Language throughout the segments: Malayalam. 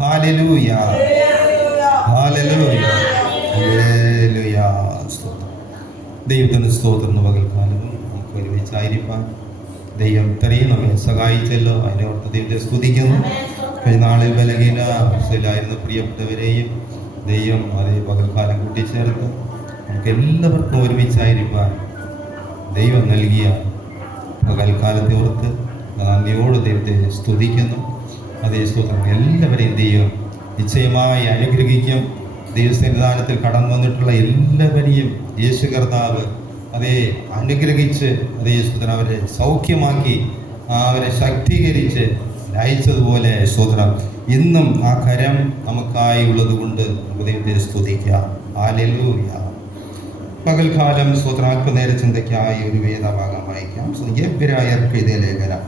ഹല്ലേലൂയ, ഹല്ലേലൂയ, ഹല്ലേലൂയ. സ്തോത്രം. ദൈവത്തിന് സ്തോത്രം. പകൽക്കാലം നമുക്ക് ഒരുമിച്ചായിരിക്കാം. ദൈവം ഇത്രയും നമ്മെ സഹായിച്ചല്ലോ, അതിനെ ഓർത്ത് ദൈവത്തെ സ്തുതിക്കുന്നു. നാളിൽ ബലഹീന അവസ്ഥയിലായിരുന്ന പ്രിയപ്പെട്ടവരെയും ദൈവം അതേ പകൽക്കാലം കൂട്ടിച്ചേർത്ത് നമുക്ക് എല്ലാവർക്കും ഒരുമിച്ചായിരിക്കാൻ ദൈവം നൽകിയ പകൽക്കാലത്തെ ഓർത്ത് നന്ദിയോട് ദൈവത്തെ സ്തുതിക്കുന്നു. അതേ സ്തോത്രം. എല്ലാവരെയും ദൈവം നിശ്ചയമായി അനുഗ്രഹിക്കും. ദൈവസന്നിധാനത്തിൽ കടന്നു വന്നിട്ടുള്ള എല്ലാവരെയും യേശു കർത്താവ് അതേ അനുഗ്രഹിച്ച് അതേ സ്തോത്രം അവരെ സൗഖ്യമാക്കി അവരെ ശക്തീകരിച്ച് അയച്ചതുപോലെ സ്തോത്രം ഇന്നും ആ കരം നമുക്കായി ഉള്ളത് കൊണ്ട് നമുക്ക് ദൈവത്തെ സ്തുതിക്കാം. ഹല്ലേലൂയ. പകൽക്കാലം സ്തോത്രം അല്പനേര ചിന്തയ്ക്കായി ഒരു വേദഭാഗം വായിക്കാം. എബ്രായർക്ക് എഴുതിയ ലേഖനം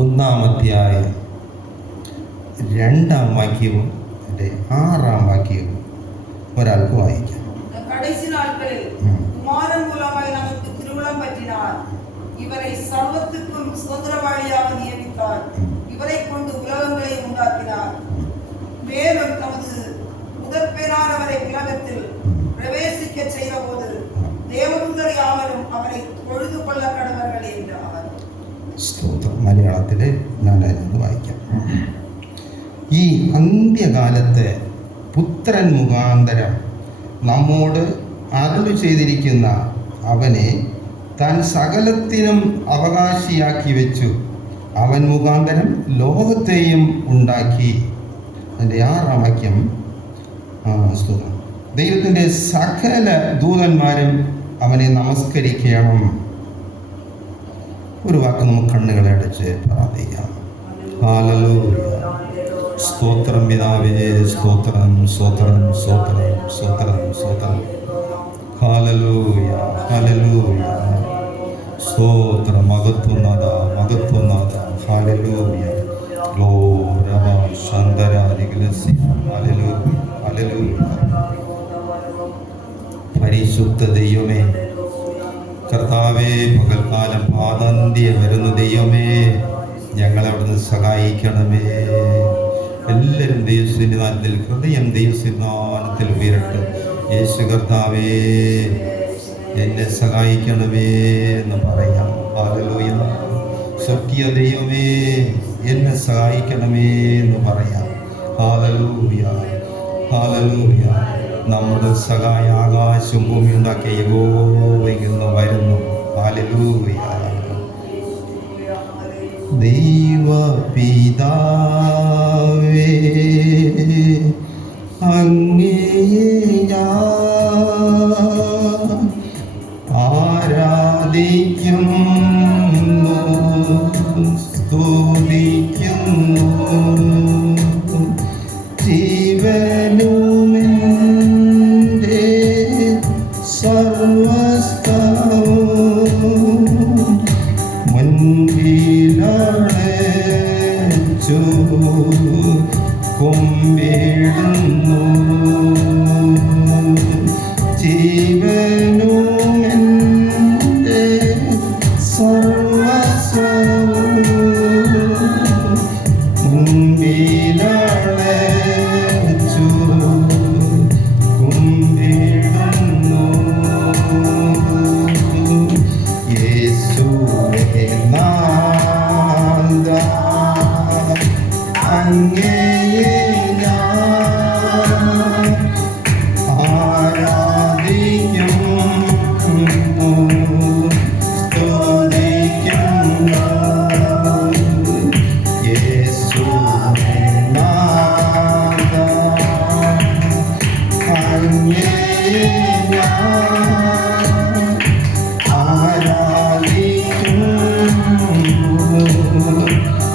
1-ാം അധ്യായം 2-ാം വാക്യവും 6-ാം വാക്യവും ഒരാൾക്ക് വായിക്കാം. இவரை சர்வத்துக்கும் சுதந்திரவாளியாக நியமித்தார். இவரை கொண்டு உலகங்களை உண்டாக்கினார். மேலும் தமது முதற்பேரானவரை உலகத்தில் பிரவேசிக்க செய்த போது தேவதூதர் யாவரும் அவரை தொழுது கொள்ள கடவர்கள் என்றார். മലയാളത്തില് ഞാൻ അതിനൊന്ന് വായിക്കാം. ഈ അന്ത്യകാലത്ത് പുത്രൻ മുഖാന്തരം നമ്മോട് അരുളി ചെയ്തിരിക്കുന്ന അവനെ താൻ സകലത്തിനും അവകാശിയാക്കി വെച്ചു. അവൻ മുഖാന്തരം ലോകത്തെയും ഉണ്ടാക്കി. അതിൻ്റെ 6-ാം വാക്യം. സ്തോത്രം. ദൈവത്തിൻ്റെ സകല ദൂതന്മാരും അവനെ നമസ്കരിക്കണം. ഒരു വാക്ക് നമുക്ക് കണ്ണുകളെ അടച്ച് പ്രാർത്ഥിക്കാം. ഹല്ലേലൂയ. സ്തോത്രം പിതാവേ, സ്തോത്രം, സ്തോത്രം, സ്തോത്രം, സ്തോത്രം, സ്തോത്രം. ഹല്ലേലൂയ, ഹല്ലേലൂയ. സ്തോത്രം. മഹത്വനാഥ, മഹത്വനാഥ. ഹല്ലേലൂയ. ഗ്ലോറബ ശന്തരാദിഗ്ലസി. ഹല്ലേലൂയ, ഹല്ലേലൂയ. പരിശുദ്ധ ദൈവമേ കർത്താവേ, പകൽക്കാലം പാദാന്ത്യ വരുന്ന ദൈവമേ, ഞങ്ങളവിടുന്ന് സഹായിക്കണമേ. എല്ലാവരും ദൈവസന്നിധാനത്തിൽ ഹൃദയം ദൈവസന്നിധാനത്തിൽ ഉയരട്ടെ. യേശു കർത്താവേ, എന്നെ സഹായിക്കണമേ എന്ന് പറയാം. ഹല്ലേലൂയ. സ്വർഗീയ ദൈവമേ, എന്നെ സഹായിക്കണമേ എന്ന് പറയാം. Hallelujah, hallelujah. നമ്മുടെ സഹായ ആകാശവും ഭൂമി ഉണ്ടാക്കിയ യഹോവയിൽ നിന്ന് വരുന്നു. ഹല്ലേലൂയ. ദൈവപിതാവേ, അങ്ങയെ ഞാൻ ആരാധിക്കുന്നു, സ്തുതിക്കുന്നു. ജീവനുമെൻ്റെ സർവസ്വവും മുൻപിലണച്ചു കുമ്പിടുന്നു. ജീവനുമെൻ്റെ സർവസ്വവും മുൻപിലണച്ചു കുമ്പിടുന്നു. യേശുവേ നാഥ, അങ്ങയെ ഞാൻ ആരാധിക്കുന്നു, സ്തുതിക്കുന്നു. യേശുവേ നാഥ, അങ്ങയെ ഞാൻ ആരാധിക്കുന്നു,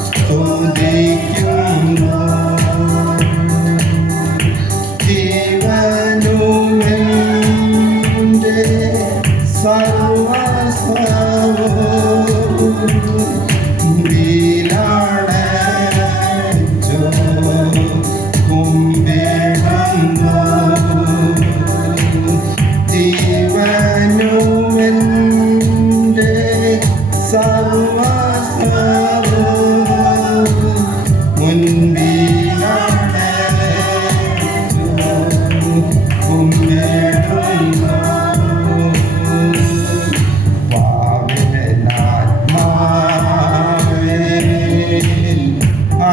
സ്തുതിക്കുന്നു.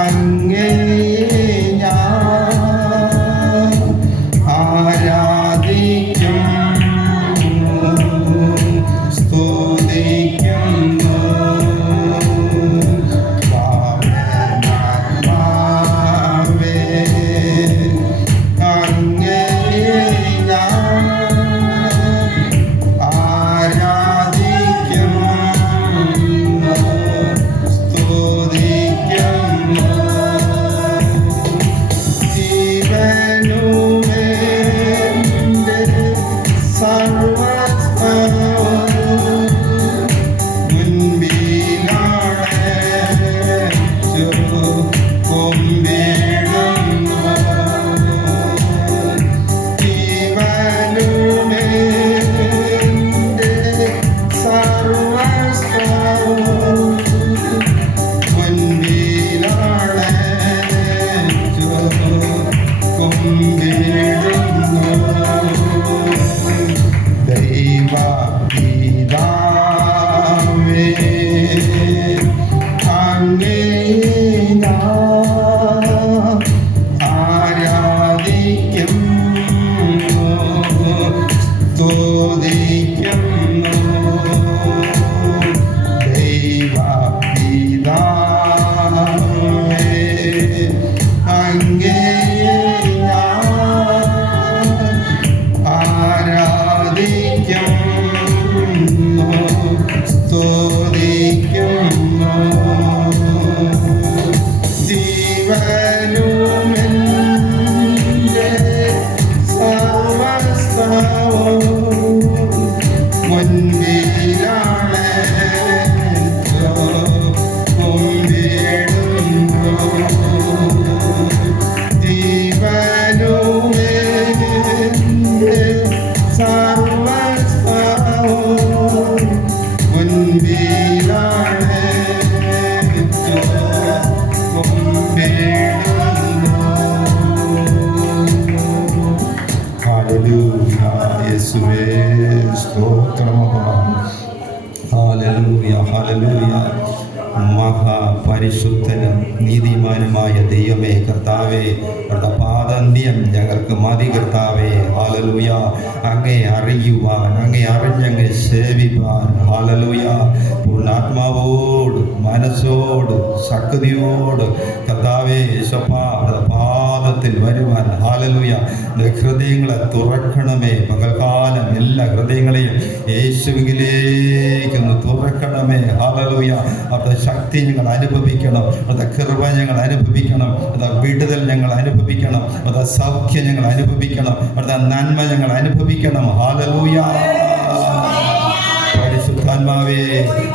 അങ്ങയെ ഞാൻ ആരാധിക്കും സ്തുതിക്കുന്നു പാവനാത്മാവേ അങ്ങയെ ഞാൻ ആരാധിക്കും സ്തുതിക്കുന്നു ജീവനുമെന്റെ സർവ്വസ്വവും മുൻപിലാണേറ്റു കൊമ്പിടുന്നു ജീവനുമെന്റെ സർവ്വസ്വവും മുൻപിലാണേറ്റു കൊമ്പിടുന്നു ദൈവപിതാവേ അങ്ങയെ ഞാൻ ആരാധിക്കുന്നു സ്തുതിക്കുന്നു ദൈവപിതാവേ അങ്ങയെ ഞാൻ ആരാധിക്കുന്നു സ്തുതിക്കുന്നു ജീവനുമെന്റെ സർവ്വസ്വവും മുൻപിലാണേറ്റു കൊമ്പിടുന്നു ജീവനുമെന്റെ സർവ്വസ്വവും മുൻപിലാണേറ്റു കൊമ്പിടുന്നു. ഹല്ലേലൂയ. യേശുവേ സ്തോത്രമപ്പാ. Hallelujah hallelujah. മഹാപരിശുദ്ധനും നീതിമാനുമായ ദൈവമേ കർത്താവേ, അവരുടെ പാദന്ത്യം ഞങ്ങൾക്ക് മതി കർത്താവേ. ഹല്ലേലൂയ. അങ്ങേ അറിയുവാൻ, അങ്ങേ അറിഞ്ഞങ്ങ് സേവിപ്പാൻ, ഹല്ലേലൂയ, പൂർണ്ണാത്മാവോട് മനസ്സോട് ശക്തിയോട് കർത്താവേ യേശപ്പാ പാദത്തിൽ വരുവാൻ, ഹല്ലേലൂയ, ഹൃദയങ്ങളെ തുറക്കണമേ. പകൽക്കാലം എല്ലാ ഹൃദയങ്ങളെയും യേശുവിലേക്കൊന്ന് തുറക്കണമേ. ഹല്ലേലൂയ. അവരുടെ ശക്തി ഞങ്ങൾ അനുഭവിക്കണം, അവരുടെ കൃപ ഞങ്ങൾ അനുഭവിക്കണം, അവരുടെ വിടുതൽ ഞങ്ങൾ അനുഭവിക്കണം, അവരുടെ സൗഖ്യം ഞങ്ങൾ അനുഭവിക്കണം, അവരുടെ നന്മ ഞങ്ങൾ അനുഭവിക്കണം. ഹല്ലേലൂയ. പരിശുദ്ധാത്മാവേ,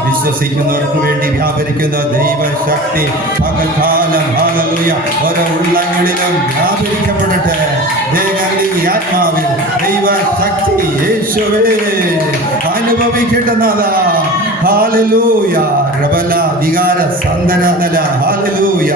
വിശ്വസിക്കുന്നവർക്ക് വേണ്ടി വ്യാപരിക്കുന്ന ദൈവശക്തി പകൽക്കാലം ഹല്ലേലൂയ ഓരോ ഉള്ളങ്ങളിലും വ്യാപരിക്കപ്പെടട്ടെ. ഈ ആത്മാവിൽ ദൈവശക്തി യേശുവേ അനുഭവിക്കട്ടെ നാഥാ. ഹല്ലേലൂയ. റബല വികാര സന്തനതല. ഹല്ലേലൂയ.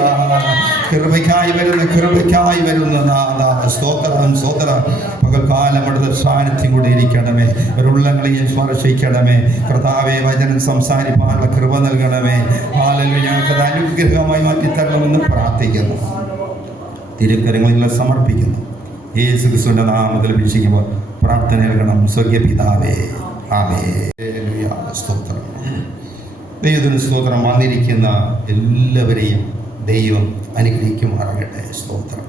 കൃപയ്ക്കായി വരുന്ന നാഥ സ്തോത്രം സ്തോത്രം. പകൽക്കാലം അവിടുത്തെ സാന്നിധ്യം കൂടെ ഇരിക്കണമേ. ഉള്ളങ്ങളെയും സ്പർശിക്കണമേ കർത്താവേ. വചനം സംസാരിക്കാനുള്ള കൃപ നൽകണമേ. ഹല്ലേലൂയ. ഞങ്ങൾക്കത് അനുഗ്രഹമായി മാറ്റിത്തരണമെന്ന് പ്രാർത്ഥിക്കുന്നു, തിരുക്കരങ്ങളിൽ സമർപ്പിക്കുന്നു. യേശു ക്രിസ്തുവിന്റെ നാമത്തിൽ അപേക്ഷിക്കുമ്പോൾ പ്രാർത്ഥന നൽകണം സ്വർഗ്ഗീയ പിതാവേ. ആമേൻ. സ്തോത്രം. ദൈവത്തിന് സ്തോത്രം. വന്നിരിക്കുന്ന എല്ലാവരെയും ദൈവം അനുഗ്രഹിക്കുമാറാകട്ടെ. സ്തോത്രം.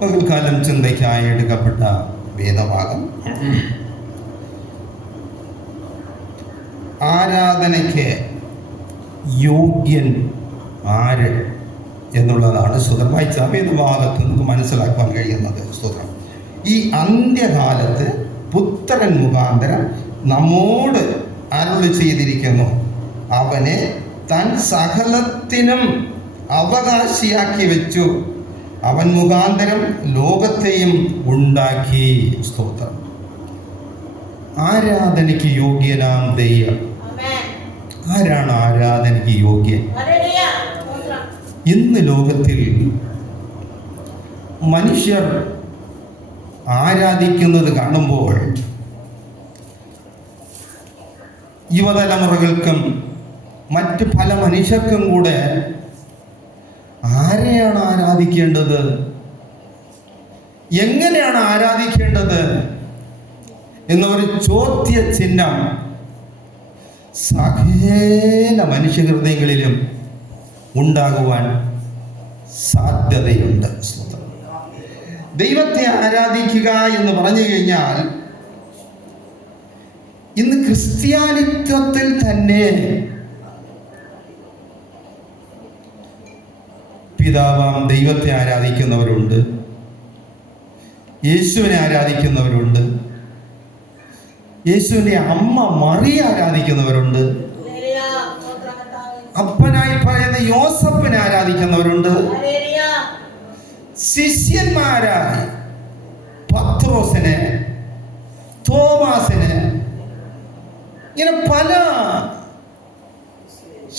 പകൽക്കാലം ചിന്തയ്ക്കായി എടുക്കപ്പെട്ട വേദഭാഗം ആരാധനയ്ക്ക് യോഗ്യൻ ആര് എന്നുള്ളതാണ്. സ്തോത്രം. വായിച്ച വേദഭാഗത്ത് നമുക്ക് മനസ്സിലാക്കാൻ കഴിയുന്നത് സ്തോത്രം. ഈ അന്ത്യകാലത്ത് പുത്രൻ മുഖാന്തരം നമ്മോട് അരുളി ചെയ്തിരിക്കുന്നു, അവനെ താൻ സകലത്തിനും അവകാശിയാക്കി വെച്ചു, അവൻ മുഖാന്തരം ലോകത്തെയും ഉണ്ടാക്കി. സ്തോത്രം. ആരാധനയ്ക്ക് യോഗ്യനാം ദൈവം. ആരാണ് ആരാധനയ്ക്ക് യോഗ്യൻ? ഇന്ന് ലോകത്തിൽ മനുഷ്യർ ആരാധിക്കുന്നത് കാണുമ്പോൾ യുവതലമുറകൾക്കും മറ്റ് പല മനുഷ്യർക്കും കൂടെ ആരാധിക്കേണ്ടത്? എങ്ങനെയാണ് ആരാധിക്കേണ്ടത് എന്നൊരു ചോദ്യ ചിഹ്നം സകല മനുഷ്യഹൃദയങ്ങളിലും ഉണ്ടാകുവാൻ സാധ്യതയുണ്ട്. ദൈവത്തെ ആരാധിക്കുക എന്ന് പറഞ്ഞു കഴിഞ്ഞാൽ ഇന്ന് ക്രിസ്ത്യാനിത്വത്തിൽ തന്നെ പിതാവാം ദൈവത്തെ ആരാധിക്കുന്നവരുണ്ട്, യേശുവിനെ ആരാധിക്കുന്നവരുണ്ട്, യേശുവിന്റെ അമ്മ മറിയ ആരാധിക്കുന്നവരുണ്ട്, അപ്പനായി പറയുന്ന യോസഫിനെ ആരാധിക്കുന്നവരുണ്ട്, ശിഷ്യന്മാരായി പത്രോസിനെ, തോമാസിനെ, ഇങ്ങനെ പല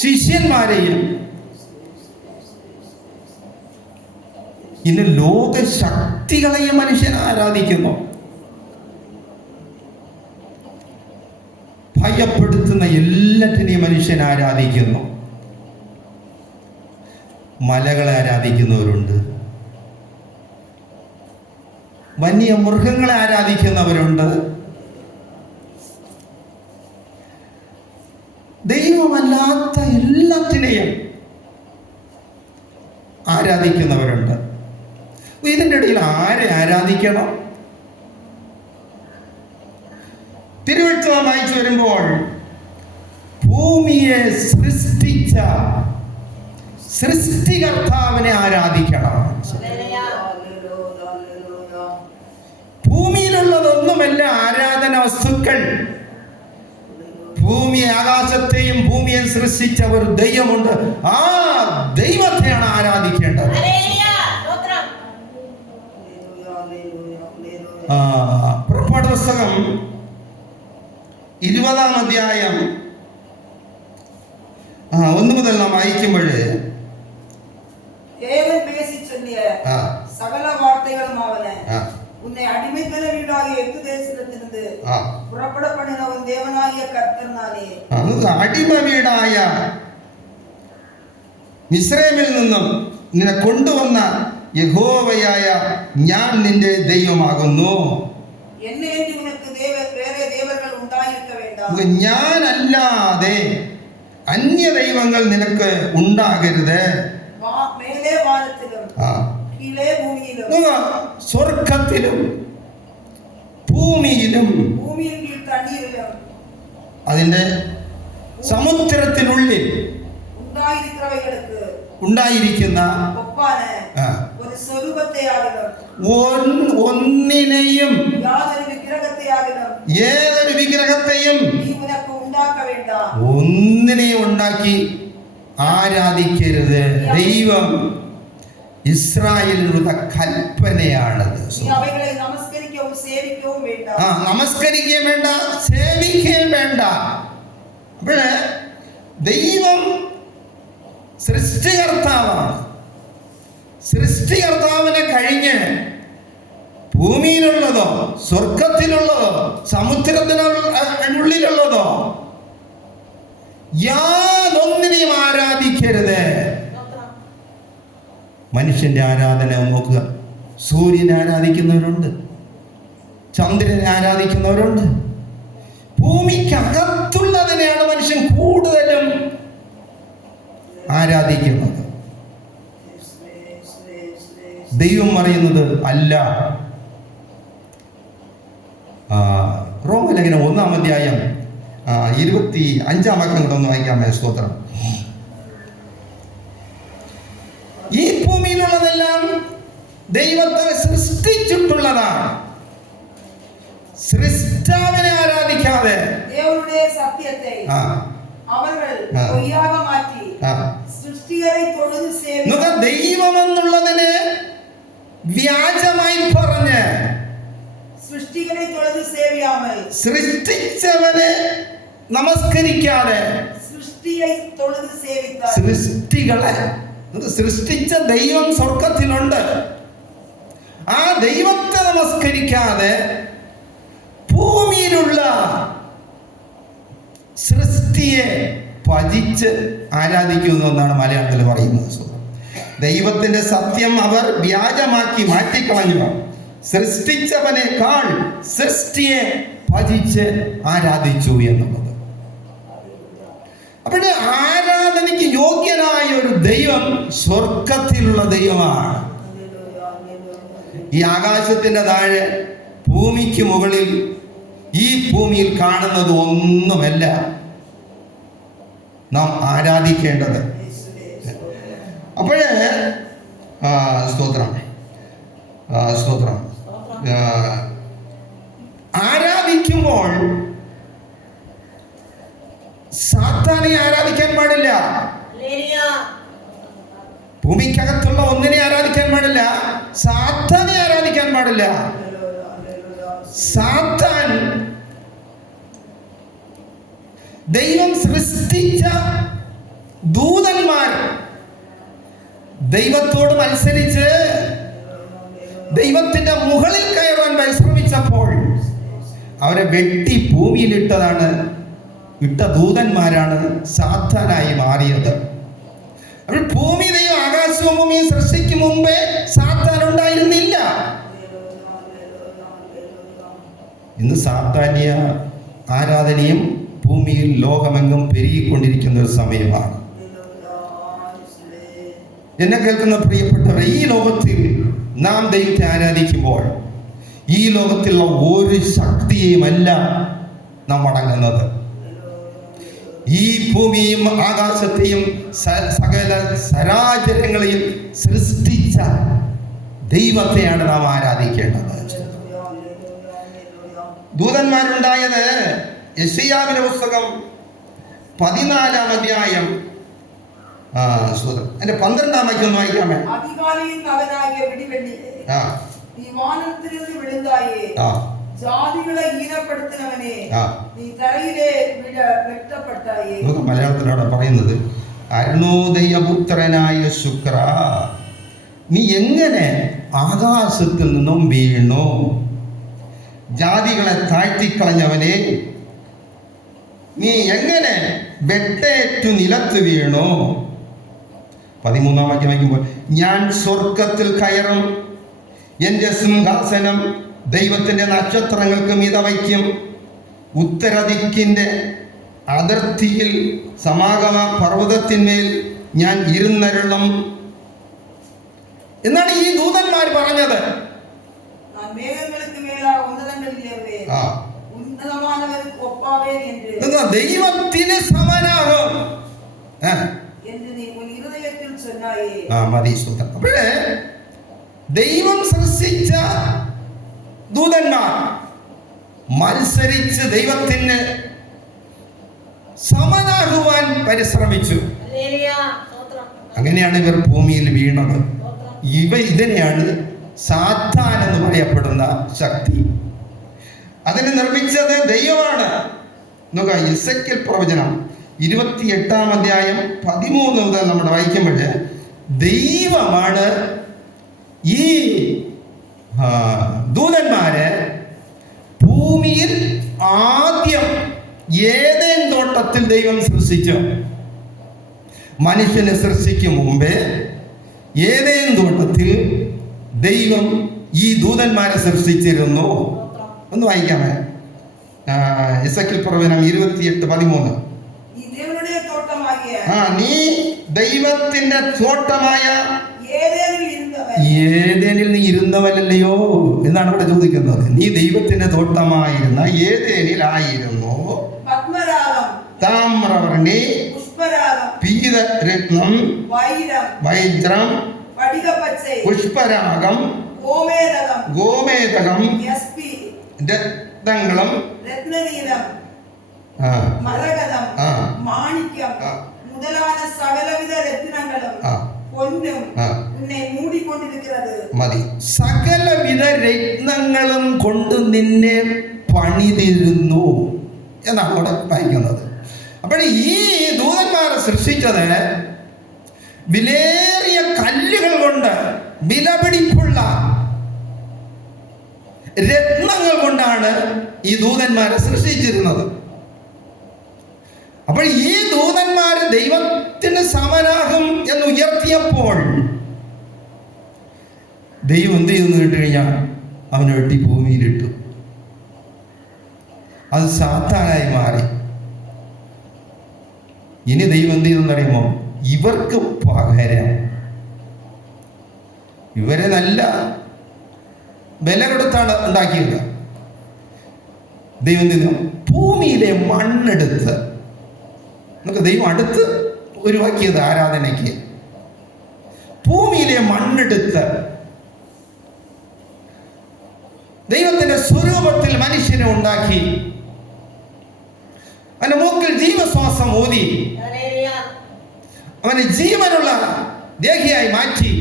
ശിഷ്യന്മാരെയും ഇന്ന് ലോകശക്തികളെയും മനുഷ്യൻ ആരാധിക്കുന്നു. ഭയപ്പെടുത്തുന്ന എല്ലാറ്റിനെയും മനുഷ്യൻ ആരാധിക്കുന്നു. മലകളെ ആരാധിക്കുന്നവരുണ്ട്, വന്യമൃഗങ്ങളെ ആരാധിക്കുന്നവരുണ്ട്, ദൈവമല്ലാത്ത എല്ലാത്തിനെയും ആരാധിക്കുന്നവരുണ്ട്. ഇതിൻ്റെ ഇടയിൽ ആരെ ആരാധിക്കണം? തിരുവെഴുത്തുകാരൻ വായിച്ചു വരുമ്പോൾ ഭൂമിയെ സൃഷ്ടിച്ച സൃഷ്ടികർത്താവിനെ ആരാധിക്കണം. ഭൂമിയിലുള്ളതൊന്നുമല്ല ആരാധന വസ്തുക്കൾ. ഭൂമിയെ, ആകാശത്തെയും ഭൂമിയെ സൃഷ്ടിച്ച ഒരു ദൈവമുണ്ട്. ആ ദൈവത്തെയാണ് ആരാധിക്കേണ്ടത്. പുറപ്പാട് പുസ്തകം 20-ാം അധ്യായം 1 മുതൽ നാം വായിക്കുമ്പോൾ സകല വാർത്തകളും അവന് உன்னை அடிமைத்தன வீடாகிய எகிப்து தேசத்திலிருந்து புறப்பட பண்ணினவன் தேவனாகிய கர்த்தர் நானே. അടിമ വീടായ മിസ്രൈമിൽ നിന്നും നിന്നെ കൊണ്ടുവന്ന യഹോവയായ ഞാൻ നിന്റെ ദൈവമാകുന്നു. ഞാനല്ലാതെ അന്യ ദൈവങ്ങൾ നിനക്ക് ഉണ്ടാകരുത്. സ്വർഗത്തിലും ഭൂമിയിലും അതിന്റെ സമുദ്രത്തിനുള്ളിൽ ഉണ്ടായിരിക്കുന്ന ഒന്നിനെയും ഏതൊരു വിഗ്രഹത്തെയും ഒന്നിനെയും ഉണ്ടാക്കി ആരാധിക്കരുത്. ദൈവം ഇസ്രായേലിനുള്ള കൽപ്പനയാണത്. നമസ്കരിക്കുകയും വേണ്ട, സേവിക്കുകയും വേണ്ട. അപ്പോഴേ ദൈവം സൃഷ്ടികർത്താവാണ്. സൃഷ്ടികർത്താവിനെ കഴിഞ്ഞ് ഭൂമിയിലുള്ളതോ സ്വർഗത്തിലുള്ളതോ സമുദ്രത്തിനുള്ളിലുള്ളതോ യാതൊന്നിനെയും ആരാധിക്കരുത്. മനുഷ്യന്റെ ആരാധന നോക്കുക. സൂര്യനെ ആരാധിക്കുന്നവരുണ്ട്, ചന്ദ്രനെ ആരാധിക്കുന്നവരുണ്ട്. ഭൂമിക്കകത്തുള്ളതിനെയാണ് മനുഷ്യൻ കൂടുതലും ആരാധിക്കുന്നത്. ദൈവം പറയുന്നത് അല്ല. റോമലേഖനം 1-ാം അധ്യായം 25-ാം വാക്യം കൊണ്ടൊന്ന് വായിക്കാമേ? സ്തോത്രം. ഈ ഭൂമിയിലുള്ളതെല്ലാം ദൈവത്തെ സൃഷ്ടിച്ചിട്ടുള്ളതാണ്. സൃഷ്ടാവിനെ ആരാധിക്കാതെ ദൈവമെന്നുള്ളതിനെ വ്യാജമായി പറഞ്ഞ് സൃഷ്ടിച്ചവനെ നമസ്കരിക്കാതെ സൃഷ്ടികളെ സൃഷ്ടിച്ച ദൈവം സ്വർഗത്തിലുണ്ട്. ആ ദൈവത്തെ നമസ്കരിക്കാതെ ഭൂമിയിലുള്ള സൃഷ്ടിയെ ഭജിച്ച് ആരാധിക്കുന്നു എന്നാണ് മലയാളത്തിൽ പറയുന്നത്. ദൈവത്തിന്റെ സത്യം അവർ വ്യാജമാക്കി മാറ്റിക്കളഞ്ഞു. സൃഷ്ടിച്ചവനേക്കാൾ സൃഷ്ടിയെ ഭജിച്ച് ആരാധിച്ചു എന്നുള്ളത്. അപ്പോഴേ ആരാധനയ്ക്ക് യോഗ്യനായ ഒരു ദൈവം സ്വർഗത്തിലുള്ള ദൈവമാണ്. ഈ ആകാശത്തിന്റെ താഴെ ഭൂമിക്ക് മുകളിൽ ഈ ഭൂമിയിൽ കാണുന്നത് ഒന്നുമല്ല നാം ആരാധിക്കേണ്ടത്. അപ്പോഴേ സ്തോത്രം സ്തോത്രം ആരാധിക്കുമ്പോൾ സാത്താനെ ആരാധിക്കാൻ പാടില്ല, ഭൂമിക്കകത്തുള്ള ഒന്നിനെ ആരാധിക്കാൻ പാടില്ല, സാത്താനെ ആരാധിക്കാൻ പാടില്ല. സാത്താൻ ദൈവം സൃഷ്ടിച്ച ദൂതന്മാർ ദൈവത്തോട് മത്സരിച്ച് ദൈവത്തിന്റെ മുകളിൽ കയറാൻ പരിശ്രമിച്ചപ്പോൾ അവരെ വെട്ടി ഭൂമിയിലിട്ടതാണ്, ഇട്ട ദൂതന്മാരാണ് സാത്താനായി മാറിയത്. അപ്പോൾ ഭൂമി ദൈവം ആകാശവും ഭൂമിയും സൃഷ്ടിക്കും മുമ്പേ സാത്താൻ ഉണ്ടായിരുന്നില്ല. ഇന്ന് സാത്താന്യ ആരാധനയും ഭൂമിയിൽ ലോകമെങ്ങും പെരുകിക്കൊണ്ടിരിക്കുന്ന ഒരു സമയമാണ്. എന്നെ കേൾക്കുന്ന പ്രിയപ്പെട്ടവർ, ഈ ലോകത്തിൽ നാം ദൈവത്തെ ആരാധിക്കുമ്പോൾ ഈ ലോകത്തിലുള്ള ഒരു ശക്തിയെയുമല്ല നാം വണങ്ങുന്നത്. ഈ ഭൂമിയും ആകാശത്തെയും സകല സരാചരങ്ങളെയും സൃഷ്ടിച്ച ദൈവത്തെയാണ് നാം ആരാധിക്കേണ്ടത്. ദൂതന്മാരുണ്ടായത് യെശയ്യാവിന്റെ പുസ്തകം 14-ാം അധ്യായം അതിന്റെ 12-ാം വാക്യം ഒന്ന് വായിക്കാമേ. മലയാളത്തിലാണ് പറയുന്നത്, അരുണോദയപുത്രനായ ശുക്ര, നീ എങ്ങനെ ആകാശത്തിൽ നിന്നും വീണു? ജാതികളെ താഴ്ത്തിക്കളഞ്ഞവനെ, നീ എങ്ങനെ വെട്ടേറ്റു നിലത്ത് വീണു? 13-ാം വാക്യം വായിക്കുമ്പോൾ, ഞാൻ സ്വർഗത്തിൽ കയറും, എൻ്റെ സിംഹാസനം ദൈവത്തിൻ്റെ നക്ഷത്രങ്ങൾക്ക് മീത വയ്ക്കും, ഉത്തരദിക്കിൻ്റെ അതിർത്തിയിൽ സമാഗമ പർവ്വതത്തിന്മേൽ ഞാൻ ഇരുന്നരുളും എന്നാണ് ഈ ദൂതന്മാർ പറഞ്ഞത്. ദൈവത്തിന് സമനാകും. അപ്പോഴേ ദൈവം സൃഷ്ടിച്ച ദൂതന്മാർ മത്സരിച്ച് ദൈവത്തിന് സമനാകുവാൻ പരിശ്രമിച്ചു. അങ്ങനെയാണ് ഇവർ ഭൂമിയിൽ വീണത്. ഇതിനെയാണ് സാത്താൻ എന്ന് പറയപ്പെടുന്ന ശക്തി. അതിനെ നിർമ്മിച്ചത് ദൈവമാണ്. നോക്കുക, യെസയ്ക്കേൽ പ്രവചനം 28-ാം അധ്യായം 13 മുതൽ നമ്മൾ വായിക്കുമ്പോൾ ദൈവമാണ് ഈ ദൂതന്മാരെ ഭൂമിയിൽ ആദ്യം ഏദേൻ തോട്ടത്തിൽ ദൈവം സൃഷ്ടിച്ചു. മനുഷ്യനെ സൃഷ്ടിക്കും മുമ്പേ ഏദേൻ തോട്ടത്തിൽ ദൈവം ഈ ദൂതന്മാരെ സൃഷ്ടിച്ചിരുന്നു. ഒന്ന് വായിക്കാമേ. യെസയ്ക്കേൽ പ്രവചനം 28:13. നീ ദൈവത്തിന്റെ തോട്ടമായ ഏദേനിൽ നീ ഇരുന്നവനല്ലയോ എന്നാണ് ഇവിടെ ചോദിക്കുന്നത്. നീ ദൈവത്തിന്റെ തോട്ടമായിരുന്ന ഏദേനിലായിരുന്നു. താമ്രവർണ്ണി, പീതരത്നം, വൈദ്രം, പുഷ്പരാഗം, ഗോമേതകം, രത്നങ്ങളും, മാണിക്യം മുതലായ സകലവിധ രത്നങ്ങളും പൊന്നും നിന്നെ മൂടിക്കൊണ്ടിരിക്കുന്നത് മതി. സകലവിധ രത്നങ്ങളും കൊണ്ട് നിന്നെ പണിതിരുന്നു എന്നാണ് അവിടെ വായിക്കുന്നത്. അപ്പോൾ ഈ ദൂതന്മാരെ സൃഷ്ടിച്ചത് വിലേറിയ കല്ലുകൾ കൊണ്ട്, വിലപിടിപ്പുള്ള രത്നങ്ങൾ കൊണ്ടാണ് ഈ ദൂതന്മാരെ സൃഷ്ടിച്ചിരുന്നത്. അപ്പോൾ ഈ ദൂതന്മാര് ദൈവത്തിന് സമനാകും എന്ന് ഉയർത്തിയപ്പോൾ ദൈവം എന്ത് ചെയ്തെന്ന് കേട്ട് കഴിഞ്ഞാൽ അവനെ വെട്ടി ഭൂമിയിലിട്ടു. അത് സാത്താനായി മാറി. ഇനി ദൈവം എന്ത് ചെയ്തെന്ന് അറിയുമോ? ഇവർക്ക് പകരം ഇവരെ നല്ല വില കൊടുത്താണ് ഉണ്ടാക്കിയത്. ദൈവം എന്ത് ചെയ്തു? ഭൂമിയിലെ മണ്ണെടുത്ത്, നമുക്ക് ദൈവം അടുത്ത് ഒഴിവാക്കിയത് ആരാധനയ്ക്ക്. ഭൂമിയിലെ മണ്ണെടുത്ത് ദൈവത്തിന്റെ സ്വരൂപത്തിൽ മനുഷ്യനെ ഉണ്ടാക്കി, അവന്റെ മൂക്കിൽ ജീവശ്വാസം ഊതി അവനെ ജീവനുള്ള ദേഹിയായി മാറ്റി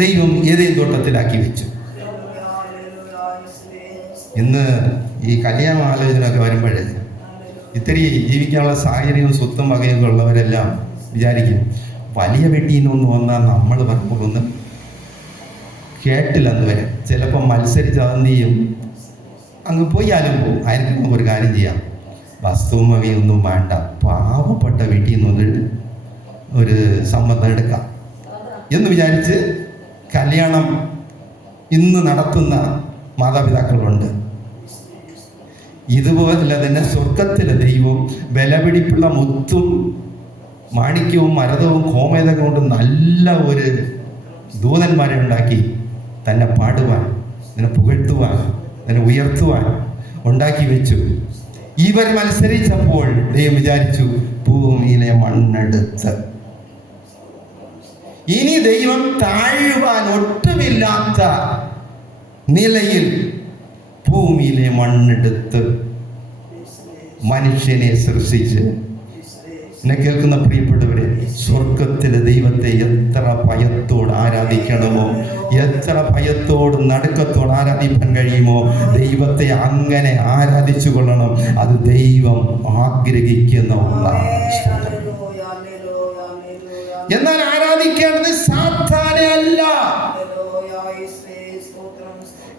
ദൈവം ഏതേൻ തോട്ടത്തിലാക്കി വെച്ചു. ഇന്ന് ഈ കല്യാണ ആലോചനയൊക്കെ വരുമ്പോഴേ ഇത്തിരി ജീവിക്കാനുള്ള സാഹചര്യവും സ്വത്തും വകയൊക്കെ ഉള്ളവരെല്ലാം വിചാരിക്കും വലിയ വീട്ടിൽ നിന്നൊന്ന് വന്നാൽ നമ്മൾ പറഞ്ഞൊന്ന് കേട്ടില്ലെന്ന് വരെ. ചിലപ്പോൾ മത്സരിച്ച് അതെന്ത് ചെയ്യും? അങ്ങ് പോയാലും പോകും. അതിന് ഒരു കാര്യം ചെയ്യാം, വസ്തുവും വകയൊന്നും വേണ്ട, പാവപ്പെട്ട വീട്ടിൽ നിന്നൊരു ഒരു സംബന്ധം എടുക്കാം എന്ന് വിചാരിച്ച് കല്യാണം ഇന്ന് നടത്തുന്ന മാതാപിതാക്കളുണ്ട്. ഇതുപോലെ തന്നെ സ്വർഗത്തിലെ ദൈവവും വിലപിടിപ്പുള്ള മുത്തും മാണിക്യവും മരതവും കോമേതകം കൊണ്ട് നല്ല ഒരു ദൂതന്മാരെ ഉണ്ടാക്കി തന്നെ പാടുവാൻ, നിന്നെ പുകഴ്ത്തുവാൻ, നിന്നെ ഉയർത്തുവാൻ ഉണ്ടാക്കി വെച്ചു. ഇവർ മത്സരിച്ചപ്പോൾ ദൈവം വിചാരിച്ചു ഭൂമിയിലെ മണ്ണെടുത്ത് ഇനി ദൈവം താഴുവാൻ ഒട്ടുമില്ലാത്ത നിലയിൽ ഭൂമിയിലെ മണ്ണെടുത്ത് മനുഷ്യനെ സൃഷ്ടിച്ച്. എന്നെ കേൾക്കുന്ന പ്രിയപ്പെട്ടവരെ, സ്വർഗത്തിലെ ദൈവത്തെ എത്ര ഭയത്തോട് ആരാധിക്കണമോ, എത്ര ഭയത്തോട് നടുക്കത്തോട് ആരാധിക്കാൻ കഴിയുമോ, ദൈവത്തെ അങ്ങനെ ആരാധിച്ചു കൊള്ളണം. അത് ദൈവം ആഗ്രഹിക്കുന്ന ഒന്നാണ്. എന്നാൽ ആരാധിക്കേണ്ടത് സാത്താനെ അല്ല.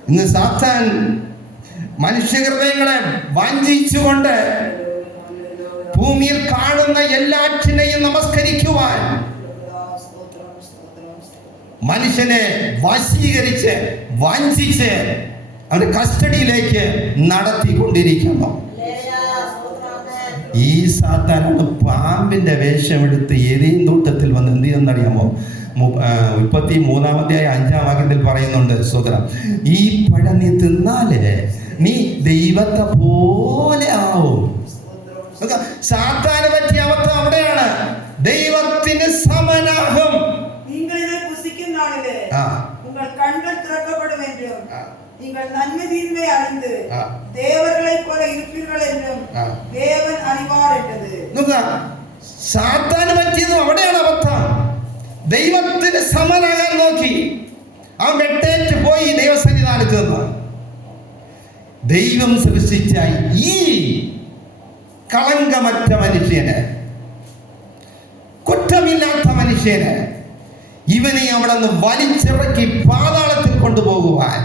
ഇന്ന് സാത്താൻ മനുഷ്യഹൃദയങ്ങളെ വഞ്ചിച്ചുകൊണ്ട് ഭൂമിയിൽ കാണുന്ന എല്ലാറ്റിനെയും നമസ്കരിക്കുവാൻ മനുഷ്യനെ വശീകരിച്ച് വഞ്ചിച്ച് അവന്റെ കസ്റ്റഡിയിലേക്ക് നടത്തിക്കൊണ്ടിരിക്കുന്നു. ഈ സാത്താനാണ് പാമ്പിന്റെ വേഷമെടുത്ത് ഏതേൻ തോട്ടത്തിൽ വന്ന് എന്ത് ചെയ്യുന്നറിയാമോ? 33-ാമത്തെ 5-ാം വാക്യത്തിൽ പറയുന്നുണ്ട്, സോദരം, ഈ പഴം നീ തിന്നാലേ നീ ദൈവത്തെ പോലെ ആവും. സാത്താനെ പറ്റിയ അവസ്ഥ അവിടെയാണ്. ദൈവത്തിന് സമനാകും. நீங்கள் நன்மை தீமை அறிந்து தேவர்களைப் போல இருப்பீர்கள் என்றும் தேவன் அறிவார் என்றது. സാത്താന് പറ്റിയതും അവിടെയാണ് അബദ്ധം. ദൈവത്തിന് സമനാകാൻ നോക്കി അവൻ വെട്ടേറ്റ് പോയി ദൈവസന്നിധാനത്ത് നിന്ന്. ദൈവം സൃഷ്ടിച്ച ഈ കളങ്കമറ്റ മനുഷ്യന്, കുറ്റമില്ലാത്ത മനുഷ്യന്, ഇവനെ അവിടെ നിന്ന് വലിച്ചിറക്കി പാതാളത്തിൽ കൊണ്ടുപോകുവാൻ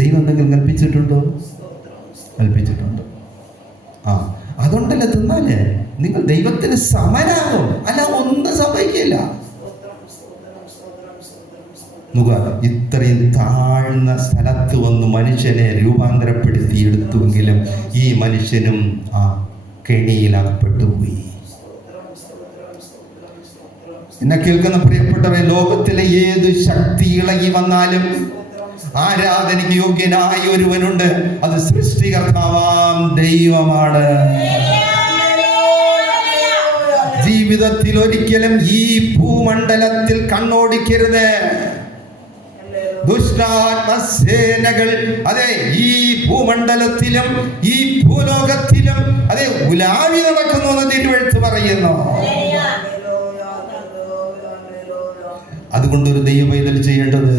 ദൈവം എന്തെങ്കിലും കൽപ്പിച്ചിട്ടുണ്ടോ? കൽപ്പിച്ചിട്ടുണ്ട്. അതുകൊണ്ടല്ലേ തിന്നാലേ നിങ്ങൾ ദൈവത്തിന് സമനാകും, അല്ല ഒന്നും സംഭവിക്കില്ല. ഇത്രയും താഴ്ന്ന സ്ഥലത്ത് വന്ന് മനുഷ്യനെ രൂപാന്തരപ്പെടുത്തി എടുത്തുവെങ്കിലും ഈ മനുഷ്യനും ആ കെണിയിലകപ്പെട്ടുപോയി. എന്നെ കേൾക്കുന്ന പ്രിയപ്പെട്ടവരെ, ലോകത്തിലെ ഏത് ശക്തി ഇളകി വന്നാലും ആരാധനയ്ക്ക് യോഗ്യനായ ഒരുവനുണ്ട്, അത് സൃഷ്ടികർത്താവാം ദൈവമാണ്. ജീവിതത്തിൽ ഒരിക്കലും ഈ ഭൂമണ്ഡലത്തിൽ കണ്ണോടിക്കരുത്. ദുഷ്ടാത്മസേനകൾ അതെ ഈ ഭൂമണ്ഡലത്തിലും ഈ ഭൂലോകത്തിലും അതെ ഉലാവി നടക്കുന്നു എന്ന് തിരുവെഴുത്ത് പറയുന്നു. അതുകൊണ്ട് ഒരു ദൈവവേദന ചെയ്യേണ്ടത്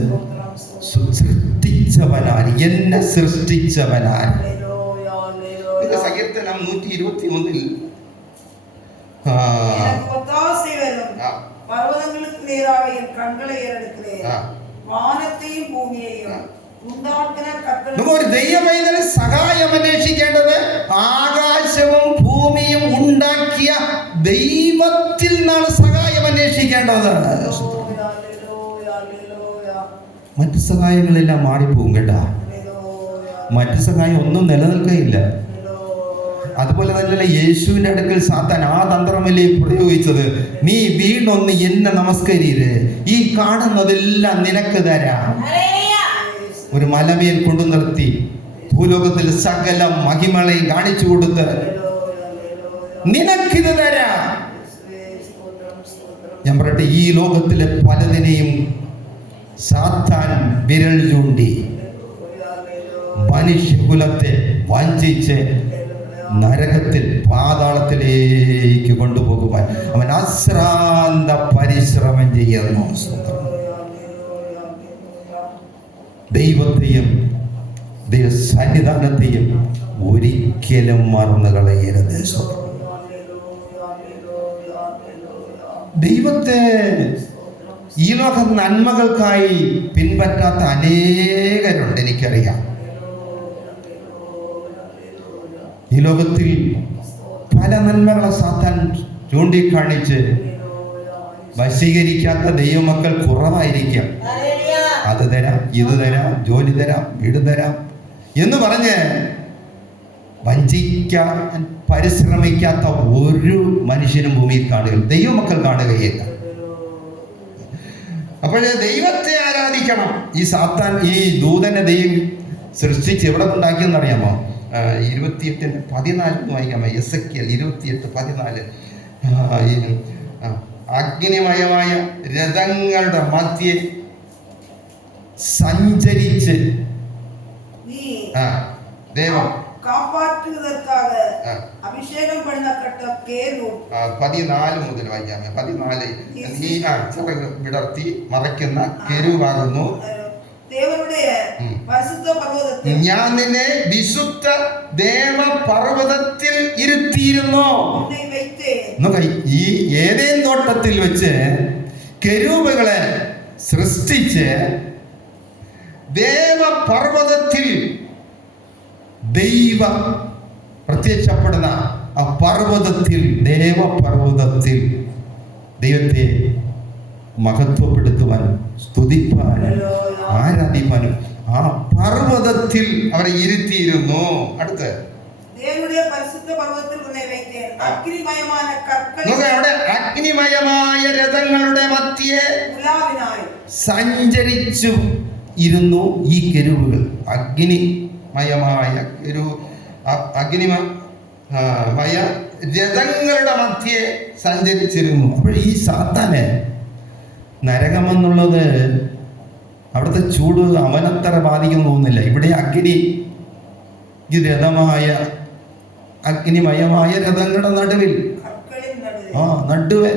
സൃഷ്ടിച്ചവനാൻ, എന്നെ സൃഷ്ടിച്ചവനാൻ. സങ്കീർത്തനം 121 ഒരു ദൈവവേദന സഹായം അന്വേഷിക്കേണ്ടത് ആകാശവും ഭൂമിയും ഉണ്ടാക്കിയ ദൈവത്തിൽ നിന്നാണ് സഹായം അന്വേഷിക്കേണ്ടത്. മറ്റു സഹായങ്ങളെല്ലാം മാറിപ്പോകും കേട്ടാ. മറ്റു സഹായം ഒന്നും നിലനിൽക്കുകയില്ല. അതുപോലെ തന്നെ യേശുവിന്റെ അടുക്കൽ സാത്താൻ ആ തന്ത്രമല്ലേ പ്രയോഗിച്ചത്. നീ വീണൊന്ന് എന്നെ നമസ്കരിര്, ഈ കാണുന്നതെല്ലാം നിനക്ക് തരാം. ഒരു മലമേൽ കൊണ്ടു നിർത്തി ഭൂലോകത്തിൽ സകല മഹിമളയും കാണിച്ചു കൊടുത്ത് നിനക്കിത് തരാം. ഞാൻ പറയട്ടെ, ഈ ലോകത്തിലെ പലതിനെയും സാത്താൻ വിരൽ ചൂണ്ടി മനുഷ്യകുലത്തെ വഞ്ചിച്ച് നരകത്തിൽ പാതാളത്തിലേക്ക് കൊണ്ടുപോകുവാൻ അവൻ അശ്രാന്ത പരിശ്രമം ചെയ്യുന്നു. ദൈവത്തെയും ദൈവ സന്നിധാനത്തെയും ഒരിക്കലും മറന്നു കളയരുത്. ദൈവത്തെ ഈ ലോക നന്മകൾക്കായി പിൻപറ്റാത്ത അനേകരുണ്ട്, എനിക്കറിയാം. ഈ ലോകത്തിൽ പല നന്മകളെ സാത്താൻ ചൂണ്ടിക്കാണിച്ച് വശീകരിക്കാത്ത ദൈവമക്കൾ കുറവായിരിക്കാം. അത് തരാം, ഇത് തരാം, ജോലി തരാം, വീട് തരാം എന്ന് പറഞ്ഞ് വഞ്ചിക്കാൻ പരിശ്രമിക്കാത്ത ഒരു മനുഷ്യനും ഭൂമിയിൽ കാണുകയില്ല, ദൈവമക്കൾ കാണുകയില്ല. അപ്പോഴേ ദൈവത്തെ ആരാധിക്കണം. ഈ സാത്താൻ ഈ ദൂതനെ ദൈവം സൃഷ്ടിച്ച് എവിടെ ഉണ്ടാക്കിയെന്നറിയാമോ? 28:14 വായിക്കാമോ? എസെക്കിയേൽ 28:14. അഗ്നിമയമായ രഥങ്ങളുടെ മധ്യേ സഞ്ചരിച്ച് ദൈവം காப்பாற்றுவதற்காக அபிஷேகம் பண்ணப்பட்ட கேருப் 14 മുതൽ വായിക്കാമേ? 14. നീ ചിറക് വിടർത്തി മറയ്ക്കുന്ന കെരൂബാകുന്നു ഞാൻ നിന്നെ വിശുദ്ധ ദേവപർവ്വതത്തിൽ ഇരുത്തിയിരുന്നു. ഈ ഏദേൻ തോട്ടത്തിൽ വെച്ച് കെരൂബുകളെ സൃഷ്ടിച്ച് ദേവപർവ്വതത്തിൽ ദൈവ പ്രത്യക്ഷപ്പെടുന്ന ആ പർവ്വതത്തിൽ, ദേവപർവ്വതത്തിൽ ദൈവത്തെ മഹത്വപ്പെടുത്തുവാനും സ്തുതിപ്പാനും ആരാധിപ്പാനും ആ പർവ്വതത്തിൽ അവരെ ഇരുത്തിയിരുന്നു. അടുത്ത് അവിടെ അഗ്നിമയമായ രഥങ്ങളുടെ മധ്യേ സഞ്ചരിച്ചു ഇരുന്നു ഈ കെരൂബുകൾ. അഗ്നിമയമായ രഥങ്ങളുടെ മധ്യേ സഞ്ചരിച്ചിരുന്നു. അപ്പോൾ ഈ സാത്താനെ നരകമെന്നുള്ളത് അവിടുത്തെ ചൂട് അവനത്ര ബാധിക്കുന്നു തോന്നുന്നില്ല. ഇവിടെ അഗ്നിമയമായ രഥങ്ങളുടെ നടുവിൽ നടുവെ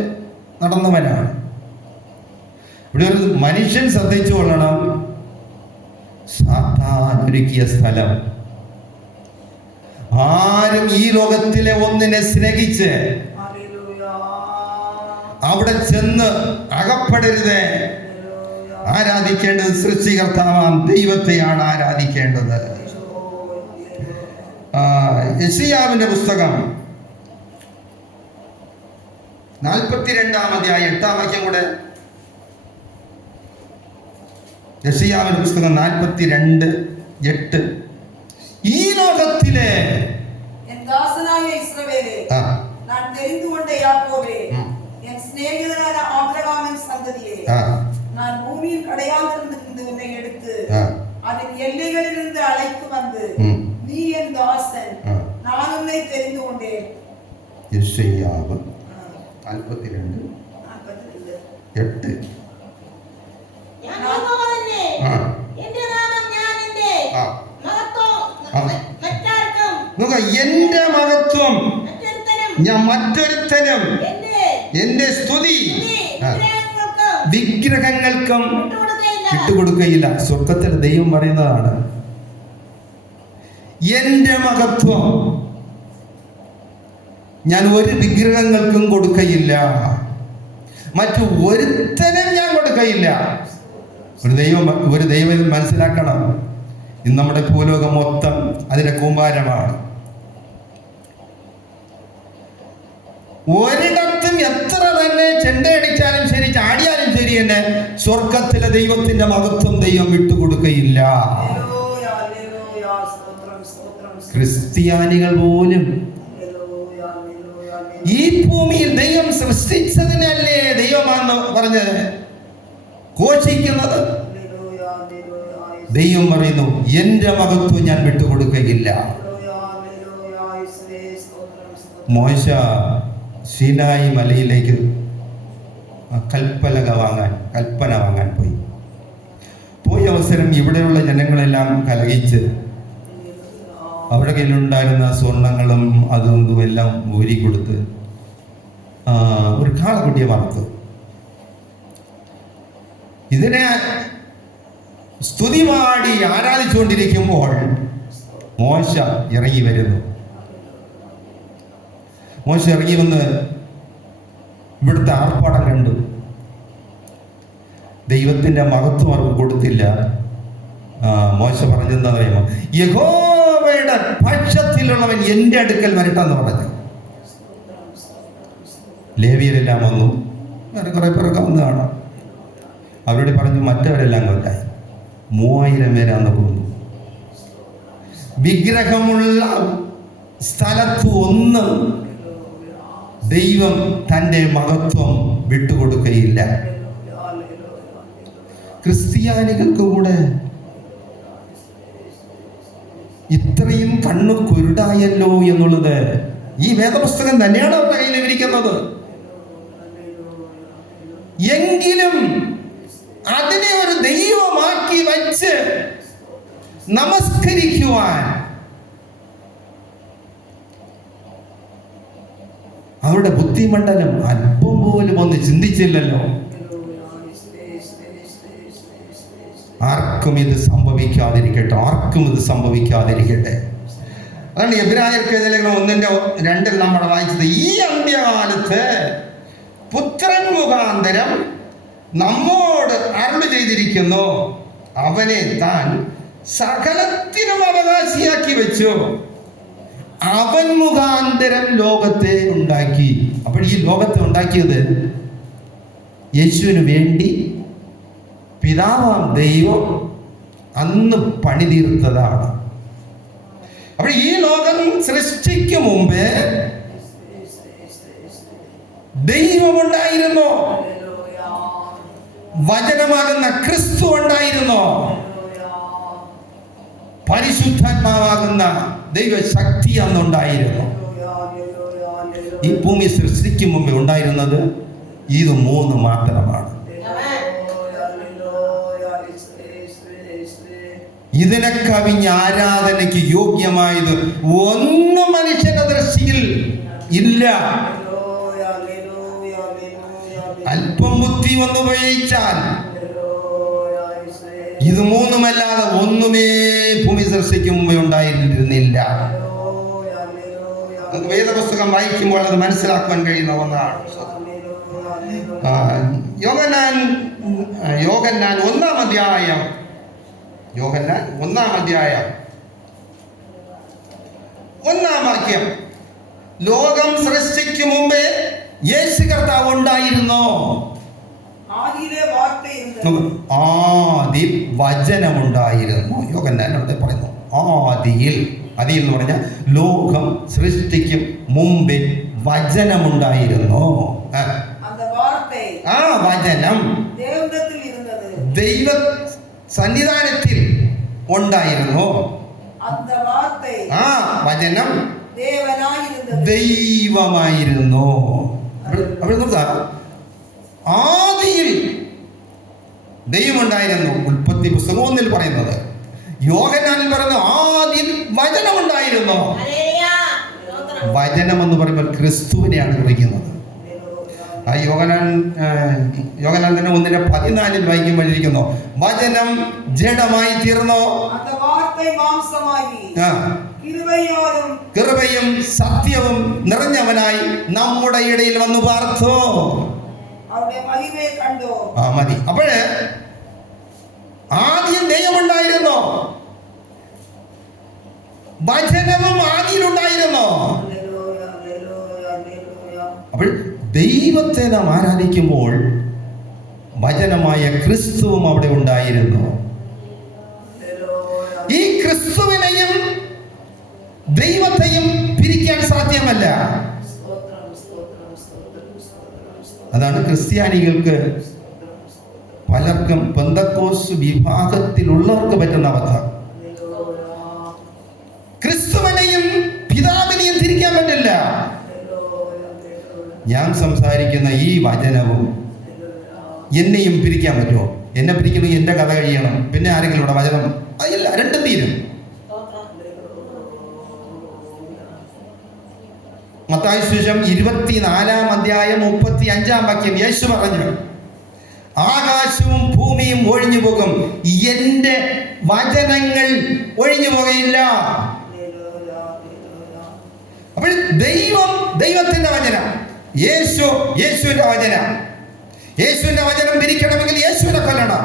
നടന്നവനാണ്. ഇവിടെ ഒരു മനുഷ്യൻ ശ്രദ്ധിച്ചു കൊള്ളണം. സാത്താൻ ഒരുക്കിയ സ്ഥലം. ആരും ഈ ലോകത്തിലെ ഒന്നിനെ സ്നേഹിച്ച് അവിടെ ചെന്ന് അകപ്പെടരുത്. ആരാധിക്കേണ്ടത് സൃഷ്ടികർത്താവാം ദൈവത്തെയാണ് ആരാധിക്കേണ്ടത്. യെശയ്യാവിന്റെ പുസ്തകം 42-ാം അധ്യായം 8-ാം വാക്യം കൂടെ. യെശയ്യാവിന്റെ പുസ്തകം 42:8. ഈ ലോകത്തിലെ நான் தெரிந்து கொண்ட யாக்கோபே, என் சிநேகிதனான ஆபிரகாமின் சந்ததியே, நான் பூமியின் கடையாந்திலிருந்து உன்னை எடுத்து அதன் எல்லைகளிலிருந்து அழைத்து வந்து நீ என் தாசன், நான் உன்னை தெரிந்து கொண்டேன். യെശയ്യാവ് 42:8. എന്റെ മഹത്വം ഞാൻ മറ്റൊരുത്തനും എന്റെ സ്തുതി വിഗ്രഹങ്ങൾക്കും വിട്ടുകൊടുക്കുകയില്ല. സ്വർഗത്തിൽ ദൈവം പറയുന്നതാണ്, എന്റെ മഹത്വം ഞാൻ ഒരു വിഗ്രഹങ്ങൾക്കും കൊടുക്കയില്ല, മറ്റു ഒരുത്തനും ഞാൻ കൊടുക്കയില്ല. ഒരു ദൈവം മനസ്സിലാക്കണം, ഇന്ന് നമ്മുടെ ഭൂലോകം മൊത്തം അതിന്റെ കൂമ്പാരമാണ്. ഒരിടത്തും എത്ര തന്നെ ചെണ്ടയടിച്ചാലും ശരി, ചാടിയാലും ശരി, എന്നെ സ്വർഗത്തിലെ ദൈവത്തിന്റെ മഹത്വം ദൈവം വിട്ടുകൊടുക്കയില്ല. ഹല്ലേലൂയ, ഹല്ലേലൂയ, സ്തോത്രം, സ്തോത്രം, സ്തോത്രം. ക്രിസ്ത്യാനികൾ പോലും ഹല്ലേലൂയ, ഹല്ലേലൂയ, ഈ ഭൂമിയിൽ ദൈവം സൃഷ്ടിച്ചതിനല്ലേ ദൈവമാണെന്ന് പറഞ്ഞ് ഘോഷിക്കുന്നത്. ഹല്ലേലൂയ, ഹല്ലേലൂയ, ദൈവം പറയുന്നു, എന്റെ മഹത്വം ഞാൻ വിട്ടുകൊടുക്കയില്ല. ഹല്ലേലൂയ, ഹല്ലേലൂയ, യേശുവേ, സ്തോത്രം, സ്തോത്രം. മോശ സീനായി മലയിലേക്ക് കൽപ്പന വാങ്ങാൻ പോയ അവസരം ഇവിടെയുള്ള ജനങ്ങളെല്ലാം കലഹിച്ച് അവരുടെ കയ്യിലുണ്ടായിരുന്ന സ്വർണങ്ങളും അതും ഇതും എല്ലാം ഊരിക്കൊടുത്ത് ഒരു കാളക്കുട്ടിയെ വളർത്തു. ഇതിനെ സ്തുതി പാടി ആരാധിച്ചുകൊണ്ടിരിക്കുമ്പോൾ മോശ ഇറങ്ങി വരുന്നു. മോശ ഇറങ്ങി വന്ന് ഇവിടുത്തെ ആർപ്പാടം കണ്ടു. ദൈവത്തിന്റെ മഹത്വം അവർക്ക് കൊടുത്തില്ല. മോശ പറഞ്ഞെന്താ പറയുമോ, യഹോവയുടെ പക്ഷത്തിലുള്ളവൻ എൻ്റെ അടുക്കൽ വരട്ടെന്ന് പറഞ്ഞു. ലേവിയരെല്ലാം വന്നു, വേറെ കുറെ പേരൊക്കെ വന്ന് കാണാം. അവരോട് പറഞ്ഞു, മറ്റവരെല്ലാം കൊല്ലായി. 3000 പേരാന്ന് കൊന്നു. വിഗ്രഹമുള്ള സ്ഥലത്ത് ഒന്നും ദൈവം തൻ്റെ മഹത്വം വിട്ടുകൊടുക്കുകയില്ല. ക്രിസ്ത്യാനികൾക്ക് കൂടെ ഇത്രയും കണ്ണു കുരുടായല്ലോ എന്നുള്ളത് ഈ വേദപുസ്തകം തന്നെയാണ് അവരുടെ കയ്യിൽ ഇരിക്കുന്നത്. എങ്കിലും അതിനെ ഒരു ദൈവമാക്കി വച്ച് നമസ്കരിക്കുവാൻ അവരുടെ ബുദ്ധിമണ്ഡലം അല്പം പോലും ഒന്ന് ചിന്തിച്ചില്ലല്ലോ. ആർക്കും ഇത് സംഭവിക്കാതിരിക്കട്ടെ, ആർക്കും ഇത് സംഭവിക്കാതിരിക്കട്ടെ. അതാണ് എബ്രായർക്കെതിരെ 1:2 നമ്മൾ വായിച്ചത്. ഈ അന്ത്യകാലത്ത് പുത്രൻ മുഖാന്തരം നമ്മോട് അരുളി ചെയ്തിരിക്കുന്നു, അവനെ താൻ സകലത്തിനും അവകാശിയാക്കി വെച്ചു, അവൻ മുഖാന്തരം ലോകത്തെ ഉണ്ടാക്കി. അപ്പോൾ ഈ ലോകത്തെ ഉണ്ടാക്കിയത് യേശുവിന് വേണ്ടി പിതാവാം ദൈവം അന്ന് പണിതീർത്തതാണ്. അപ്പോൾ ഈ ലോകം സൃഷ്ടിക്ക് മുമ്പേ ദൈവമുണ്ടായിരുന്നു, വചനമാകുന്ന ക്രിസ്തു ഉണ്ടായിരുന്നു, പരിശുദ്ധാത്മാവാകുന്ന ദൈവശക്തി അന്നുണ്ടായിരുന്നു. ഈ ഭൂമി സൃഷ്ടിക്ക് മുമ്പേ ഉണ്ടായിരുന്നത് ഇത് 3 മാത്രമാണ്. ഇതിനെ കവിഞ്ഞ് ആരാധനയ്ക്ക് യോഗ്യമായത് ഒന്നും മനുഷ്യന്റെ ദൃഷ്ടിയിൽ ഇല്ല. അല്പം ബുദ്ധി വന്നു ഉപയോഗിച്ചാൽ ഇത് 3മല്ലാതെ ഒന്നുമേ ഭൂമി സൃഷ്ടിക്ക് മുമ്പേ ഉണ്ടായിരുന്നില്ല. വേദപുസ്തകം വായിക്കുമ്പോൾ അത് മനസ്സിലാക്കാൻ കഴിയുന്ന ഒന്നാണ്. യോഹന്നാൻ 1-ാം അധ്യായം 1-ാം വാക്യം. ലോകം സൃഷ്ടിക്ക് മുമ്പേ യേശു കർത്താവ് ഉണ്ടായിരുന്നു. ആദിയിൽ വചനമുണ്ടായിരുന്നു. യോഹന്നാൻ അവിടെ പറയുന്നു ആദിയിൽ. ആദിയിൽ എന്ന് പറഞ്ഞാൽ ലോകം സൃഷ്ടിക്കും മുമ്പേ വചനമുണ്ടായിരുന്നു. ആ വചനം ദൈവ സന്നിധാനത്തിൽ ഉണ്ടായിരുന്നു. ആ വചനം ദൈവമായിരുന്നു. ആദിയിൽ ദൈവമുണ്ടായിരുന്നു. ഉൽപ്പത്തി പുസ്തകം 1-ൽ പറയുന്നത്. യോഹന്നാനിൽ പറയുന്നത് ആദിയിൽ വചനമുണ്ടായിരുന്നു. വചനം എന്ന് പറയുമ്പോൾ ക്രിസ്തുവിനെയാണ് കുറിക്കുന്നത്. ആ യോഹന്നാൻ തന്നെ 1:14 വായിക്കുമ്പോഴിരിക്കുന്നു, വചനം ജഡമായി തീർന്നു, കൃപയും സത്യവും നിറഞ്ഞവനായി നമ്മുടെ ഇടയിൽ വന്നു പാർത്തു. മതി. അപ്പോഴ് ആദ്യം ദൈവമുണ്ടായിരുന്നു, വചനവും ആദിയിലുണ്ടായിരുന്നു. അപ്പോൾ ദൈവത്തെ നാം ആരാധിക്കുമ്പോൾ വചനമായ ക്രിസ്തുവും അവിടെ ഉണ്ടായിരുന്നു. ഈ ക്രിസ്തുവിനെയും ദൈവത്തെയും പിരിക്കാൻ സാധ്യമല്ല. അതാണ് ക്രിസ്ത്യാനികൾക്ക് പലർക്കും പെന്തക്കോസ്ത് വിഭാഗത്തിലുള്ളവർക്ക് പറ്റുന്ന അബദ്ധം. ക്രിസ്തുവിനെയും പിതാവിനെയും തിരിക്കാൻ പറ്റില്ല. ഞാൻ സംസാരിക്കുന്ന ഈ വചനവും എന്നെയും പിരിക്കാൻ പറ്റുമോ? എന്നെ പിരിക്കണമെങ്കിൽ എൻ്റെ കഥ കഴിയണം, പിന്നെ ആരെങ്കിലും ഇവിടെ വചനം, അതില്ല, രണ്ടും തീരും. മത്തായി സുവിശേഷം 24-ാം അധ്യായം 35-ാം വാക്യം യേശു പറഞ്ഞു, ആകാശവും ഭൂമിയും ഒഴിഞ്ഞു പോകും, എൻ്റെ വചനങ്ങൾ ഒഴിഞ്ഞു പോകയില്ല. അപ്പോൾ ദൈവത്തിന്റെ വചനം, യേശുവിന്റെ വചനം. യേശുവിന്റെ വചനം തിരിക്കണമെങ്കിൽ യേശുവിനെ കൊല്ലണം.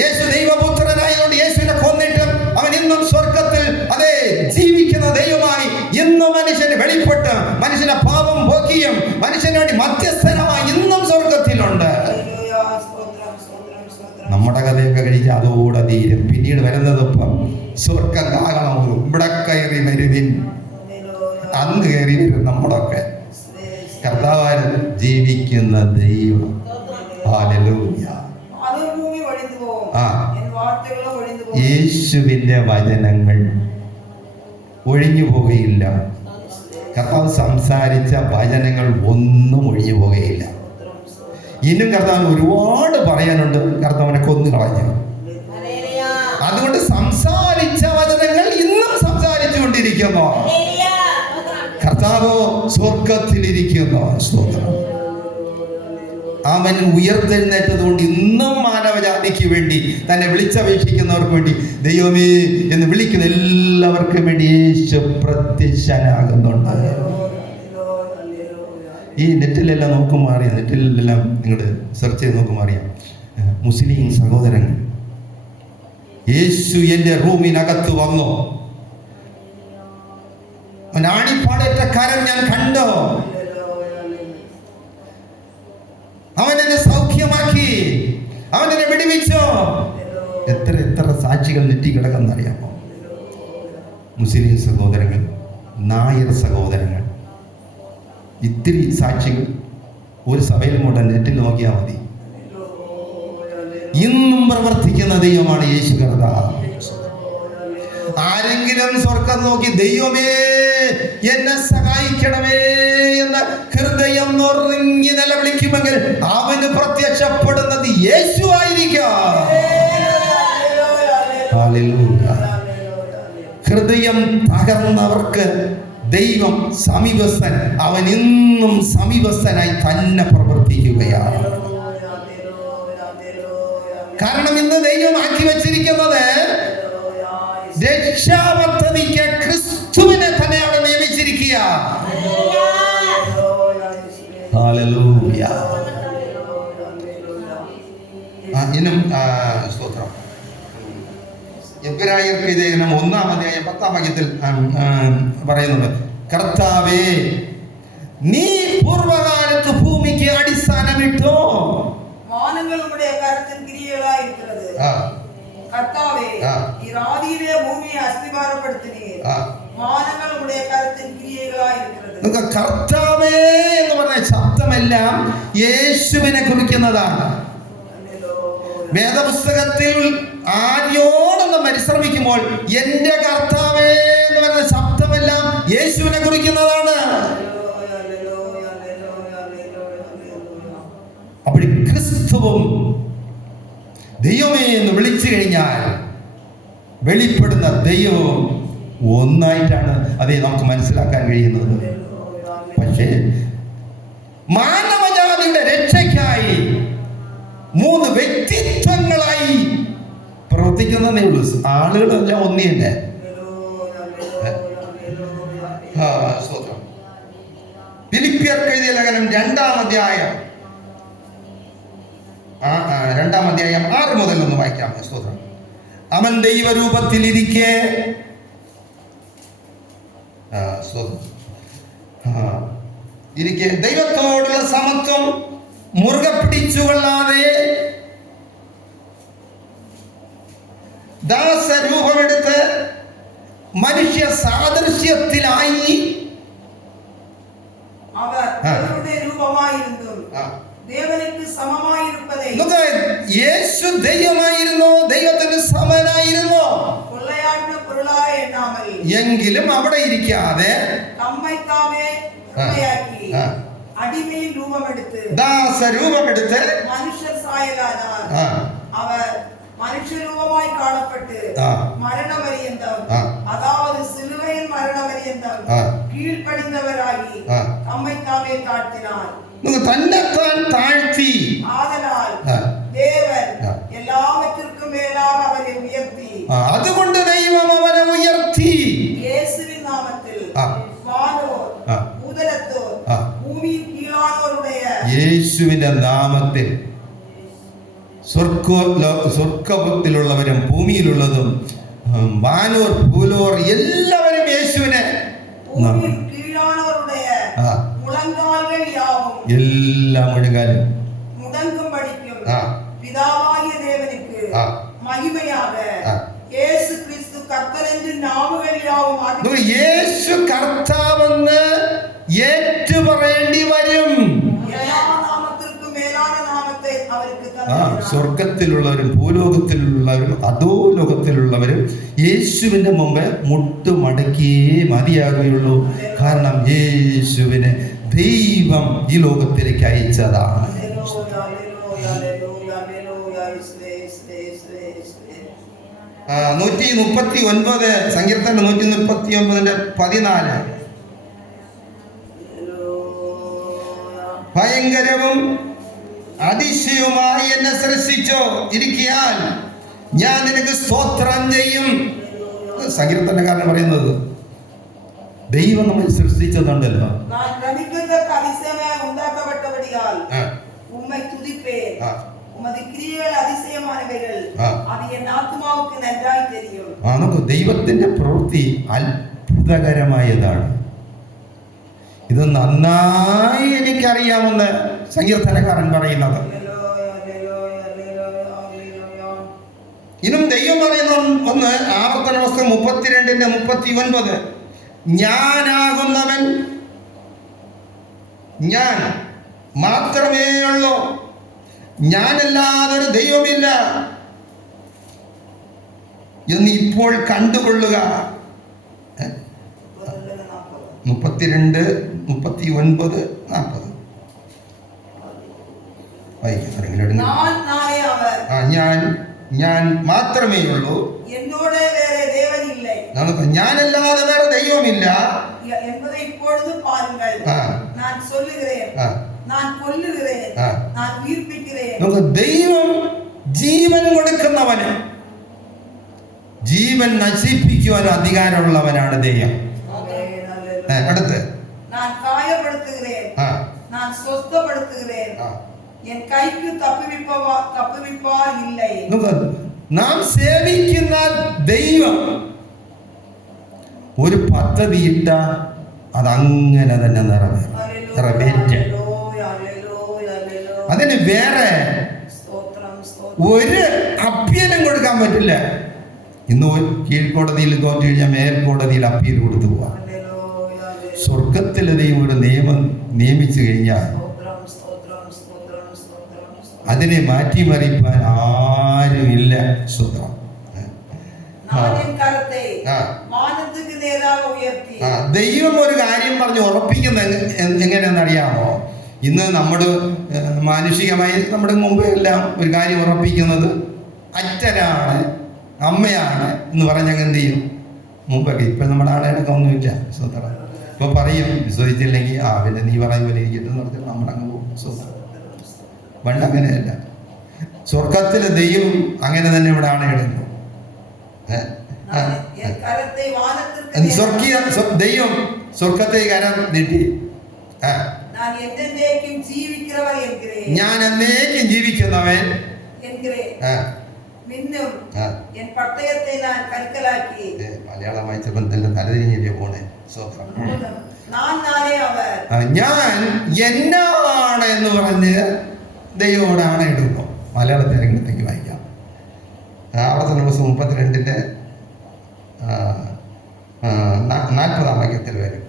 യേശു ദൈവപുത്രനായതുകൊണ്ട് യേശുവിനെ കൊന്നിട്ടും അവൻ ഇന്നും സ്വർഗത്തിൽ അതേ ജീവിക്കുന്ന ദൈവമായി ഇന്നും മനുഷ്യന് വെളിപ്പെട്ട് മനുഷ്യന്റെ പാപം പോക്കിയും മനുഷ്യന് വേണ്ടി മധ്യസ്ഥനമായി ഇന്നും സ്വർഗത്തിലുണ്ട്. നമ്മുടെ കഥയൊക്കെ കഴിച്ച് അതോടെ തീരും. പിന്നീട് വരുന്നതൊപ്പം സ്വർഗം കാകണമോ, ഇവിടെ കയറി വരുവിൻ, അന്ന് കയറി വരും. നമ്മളൊക്കെ കർത്താവായി ജീവിക്കുന്ന ദൈവം. ഹല്ലേലൂയ. യേശുവിന്റെ വചനങ്ങൾ ഒഴിഞ്ഞു പോകുകയില്ല. കർത്താവ് സംസാരിച്ച വചനങ്ങൾ ഒന്നും ഒഴിഞ്ഞു പോകുകയില്ല. ഇന്നും കർത്താവിന് ഒരുപാട് പറയാനുണ്ട്. കർത്താവിനെ കൊന്നു കളഞ്ഞു. അതുകൊണ്ട് സംസാരിച്ച വചനങ്ങൾ ഇന്നും സംസാരിച്ചുകൊണ്ടിരിക്കുന്നു. കർത്താവ് സ്വർഗത്തിലിരിക്കുന്നു. സ്തോത്രം. അവൻ ഉയർത്തെഴുന്നേറ്റത് കൊണ്ട് ഇന്നും മാനവജാതിക്ക് വേണ്ടി തന്നെ വിളിച്ചപേക്ഷിക്കുന്നവർക്ക് വേണ്ടി ദൈവമേ എന്ന് വിളിക്കുന്ന എല്ലാവർക്കും വേണ്ടി യേശു പ്രത്യക്ഷനാകുന്നുണ്ട്. ഈ നെറ്റിലെല്ലാം നോക്കുമ്പോൾ അറിയാം, നെറ്റിലെല്ലാം നിങ്ങൾ സെർച്ച് ചെയ്ത് നോക്കുമ്പോൾ അറിയാം, മുസ്ലിം സഹോദരങ്ങൾ യേശു എൻ്റെ റൂമിനകത്ത് വന്നു, ആണിപ്പാടേറ്റ കരം ഞാൻ കണ്ടു, അവൻ എന്നെ സൗഖ്യമാക്കി, അവൻ എന്നെ വിടുവിച്ചു. എത്ര സാക്ഷികൾ നെറ്റി കിടക്കുന്നറിയാമോ? മുസ്ലിം സഹോദരങ്ങൾ, നായർ സഹോദരങ്ങൾ, ഇത്തിരി സാക്ഷികൾ ഒരു സഭയിൽ കൊണ്ട് നെറ്റിൽ നോക്കിയാൽ മതി. ഇന്നും പ്രവർത്തിക്കുന്ന ദൈവമാണ് യേശു കർത്താവ്. ആരെങ്കിലും സ്വർഗം നോക്കി ദൈവമേ എന്നെ സഹായിക്കണമേ എന്ന് ഹൃദയം നുറുങ്ങി നിലവിളിക്കുമെങ്കിൽ അവന് പ്രത്യക്ഷപ്പെടുന്നത് യേശു ആയിരിക്കും. ഹൃദയം തകർന്നവർക്ക് ദൈവം സമീപസ്ഥൻ. അവൻ ഇന്നും സമീപസ്ഥനായി തന്നെ പ്രവർത്തിക്കുകയാണ്. കാരണം ഇന്ന് ദൈവം ആക്കി വച്ചിരിക്കുന്നത് രക്ഷാപദ്ധതിക്ക് ക്രിസ്തുവിനെ തന്നെയാണ് നിയമിച്ചിരിക്കുക. ഹല്ലേലൂയ. ഇന്നും സ്തോത്രം. എബ്രായർക്ക് ഇത് 1-ാം അധ്യായം 10-ാം വാക്യത്തിൽ പറയുന്നുണ്ട്, കർത്താവേ നീ പൂർവകാലത്ത് ഭൂമിക്ക് അടിസ്ഥാനമിട്ടോ, വാനങ്ങളുടെ കരത്തിൻ ക്രിയകളായിരിക്കുന്നത്. കർത്താവേ ഈ രാതിയിലെ ഭൂമിയെ അസ്ഥിവാരപ്പെടുത്തുകയും വാനങ്ങളുടെ കരത്തിൻ ക്രിയകളായിരിക്കുന്നത്. കർത്താവേ എന്ന് പറഞ്ഞ ശബ്ദമെല്ലാം യേശുവിനെ കുറിക്കുന്നതാണ്. വേദപുസ്തകത്തിൽ ആര്യോടൊന്ന് പരിശ്രമിക്കുമ്പോൾ എന്റെ കർത്താവേ എന്ന് പറയുന്ന ശബ്ദമെല്ലാം യേശുവിനെ കുറിക്കുന്നതാണ്. അപ്പോൾ ക്രിസ്തുവും ദൈവമേ എന്ന് വിളിച്ചു കഴിഞ്ഞാൽ വെളിപ്പെടുന്ന ദൈവവും ഒന്നായിട്ടാണ് അതേ നമുക്ക് മനസ്സിലാക്കാൻ കഴിയുന്നത്. പക്ഷേ മാനവജാതിയുടെ രക്ഷയ്ക്കായി 3 വ്യക്തിത്വങ്ങളായി പ്രവർത്തിക്കുന്നതേ ഉള്ളൂ. ആളുകളെല്ലാം ഒന്നേ തന്നെ. ഫിലിപ്പിയർക്ക് എഴുതിയ ലേഖനം 2-ാം അധ്യായം 6 മുതൽ ഒന്ന് വായിക്കാം. സ്തോത്രം. അവൻ ദൈവരൂപത്തിലിരിക്കെ ഇരിക്കെ ദൈവത്തോടുള്ള സമത്വം മുറുകെ പിടിച്ചുകൊള്ളാതെ ദാസരൂപമെടുത്ത് മനുഷ്യ സാദൃശ്യത്തിലായി അവർ ദൈവത്തിന്റെ രൂപമായിരുന്നു, ദേവനുക്ക് സമമായിരുപ്പതേ. യേശു ദൈവമായിരുന്നു, ദൈവത്തിന് സമനായിരുന്നു. കൊള്ളയാടിന് പൊരുളായ എണ്ണാമൽ എങ്കിലും അവിടെ ഇരിക്കാതെ തമ്മൈത്താമേ കൊള്ളയാക്കി അടിമയിൽ രൂപമെടുത്ത് ദാസരൂപമെടുത്ത് മനുഷ്യർ സായലാനാർ അവർ മനുഷ്യരൂപമായി കാണപ്പെട്ട് മരണപര്യന്തം, അതാവത് സിലുവയിൽ മരണപര്യന്തം കീഴ്പടിഞ്ഞവരായി തമ്മൈത്താമേ താഴ്ത്തിനാർ. തന്നെത്താൻ താഴ്ത്തി. ആദലാൽ ദേവൻ എല്ലാവറ്റിற்கும் മേലാக അവനെ ഉയർത്തി. അതുകൊണ്ട് ദൈവം അവനെ ഉയർത്തി. യേശുവിൻ നാമത്തിൽ വാനോർ ഭൂതലത്തോർ ഭൂമിയിൽ കീഴാനോരുടെ യേശുവിന്റെ നാമത്തിൽ സ്വർഗത്തിലുള്ളവരും ഭൂമിയിലുള്ളതും വാനോർ ഭൂലോർ എല്ലാവരും യേശുവിനെ എല്ലാം മുഴുകാലും മുടങ്കും പഠിക്കും പിതാവായ ദേവനുക്ക് മഹിമയാക യേശു ക്രിസ്തു കർത്തനെന്ന് നാമകലിയാവും. യേശു കർത്താവെന്ന് ഏറ്റുപറയേണ്ടി വരും. സ്വർഗത്തിലുള്ളവരും ഭൂലോകത്തിലുള്ളവരും അധോലോകത്തിലുള്ളവരും യേശുവിന്റെ മുമ്പ് മുട്ടുമടക്കിയേ മതിയാകുകയുള്ളൂ. കാരണം യേശുവിനെ ദൈവം ഈ ലോകത്തിലേക്ക് അയച്ചതാണ്. 139 സങ്കീർത്തനം 139:14 ഭയങ്കരവും അതിശയവുമായി എന്നെ സൃഷ്ടിച്ചോ ഇരിക്കാൻ ഞാൻ നിനക്ക് സ്തോത്രം ചെയ്യും. സങ്കീർത്തനക്കാരൻ പറയുന്നത് ദൈവം നമ്മൾ സൃഷ്ടിച്ചതുണ്ടല്ലോ. നമുക്ക് ദൈവത്തിന്റെ പ്രവൃത്തി അത്ഭുതകരമായതാണ്. ഇത് നന്നായി എനിക്കറിയാമെന്ന് സങ്കീർത്തനക്കാരൻ പറയുന്നത്. ഇന്നും ദൈവം പറയുന്ന ഒന്ന് ആവർത്തന പുസ്തകം 32:39 ഞാനാകുന്നവൻ ഞാൻ മാത്രമേ ഉള്ളൂ, ഞാനല്ലാതൊരു ദൈവമില്ല എന്ന് ഇപ്പോൾ കണ്ടുകൊള്ളുക. 32:39-40 ഞാൻ മാത്രമേ ഉള്ളൂ, നമുക്ക് ഞാനല്ലാതെ വേറെ ദൈവമില്ല. നമുക്ക് ദൈവം ജീവൻ കൊടുക്കുന്നവന് ജീവൻ നശിപ്പിക്കുവാൻ അധികാരമുള്ളവനാണ് ദൈവം. അടുത്ത് നാം സേവിക്കുന്ന ദൈവം ഒരു പദ്ധതിയിട്ട അതങ്ങനെ തന്നെ നിറവേറ്റ. അതിന് വേറെ ഒരു അഭ്യനം കൊടുക്കാൻ പറ്റില്ല. ഇന്ന് കീഴ്ക്കോടതിയിൽ തോറ്റു കഴിഞ്ഞാൽ മേൽക്കോടതിയിൽ അപ്പീൽ കൊടുത്തു പോവാം. സ്വർഗത്തിലെ ദൈവം ഒരു നിയമം നിയമിച്ചു കഴിഞ്ഞാൽ അതിനെ മാറ്റിമറിക്കാൻ ആരുമില്ല. സ്വന്തം ദൈവം ഒരു കാര്യം പറഞ്ഞ് ഉറപ്പിക്കുന്നത് എങ്ങനെയാണെന്നറിയാമോ? ഇന്ന് നമ്മൾ മാനുഷികമായി നമ്മുടെ മുമ്പ് എല്ലാം ഒരു കാര്യം ഉറപ്പിക്കുന്നത് അച്ഛനാണ് അമ്മയാണ് എന്ന് പറഞ്ഞങ്ങ് എന്ത് ചെയ്യും മുമ്പൊക്കെ. ഇപ്പം നമ്മുടെ ആളുകളൊക്കെ ഒന്നുമില്ല. സ്വന്തം ഇപ്പൊ പറയും വിശ്വസിച്ചില്ലെങ്കിൽ പിന്നെ നീ പറയുന്ന പോലെ ഇരിക്കട്ടെന്ന് പറഞ്ഞാൽ നമ്മളങ്ങ് പോകും. സ്വന്തം പണ്ട് അങ്ങനെയല്ല. സ്വർഗത്തിലെ ദൈവം അങ്ങനെ തന്നെ ഇവിടെ ആണയിടുന്നു. ദൈവം സ്വർഗത്തെ കരം നീട്ടി ഞാൻ എന്നേക്കും ജീവിക്കുന്നവൻ മലയാളം വായിച്ചപ്പം തന്നെ തലതിരിഞ്ഞില്ലേ പോണേ. ഞാൻ എന്നാണ് എന്ന് പറഞ്ഞ് ദൈവത്തോട് ആണയിടുന്നു. മലയാളത്തിൽ എങ്ങനത്തേക്ക് വായിക്കാം. ആവർത്തന പുസ്തകം 32-ന്റെ 40-ാം വാക്യത്തിൽ വരും.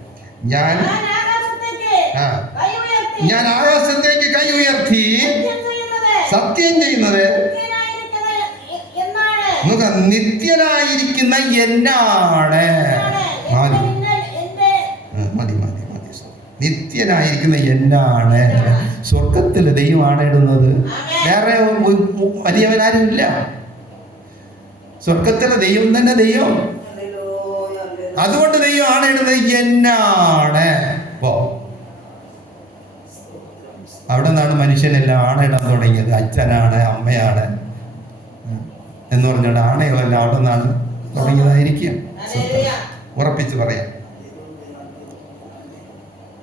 ഞാൻ ആകാശത്തേക്ക് കൈ ഉയർത്തി സത്യം ചെയ്യുന്നത് നിത്യനായിരിക്കുന്ന എന്നാണ്. മതി നിത്യനായിരിക്കുന്ന എന്നാണ്. സ്വർഗത്തിൽ ദൈവമാണ് ഇടുന്നത്. വേറെ വലിയവനാരും ഇല്ല. സ്വർഗത്തിലെ ദൈവം തന്നെ ദൈവം. അതുകൊണ്ട് ദൈവം ആണയിടുന്നത് എന്നാണ്. അവിടെ നിന്നാണ് മനുഷ്യനെല്ലാം ആണയിടാൻ തുടങ്ങിയത്. അച്ഛനാണ്, അമ്മയാണ് എന്ന് പറഞ്ഞുകൊണ്ട് ആണകളെല്ലാം അവിടെ നിന്നാണ് തുടങ്ങിയതായിരിക്കും. ഉറപ്പിച്ച് പറയാം.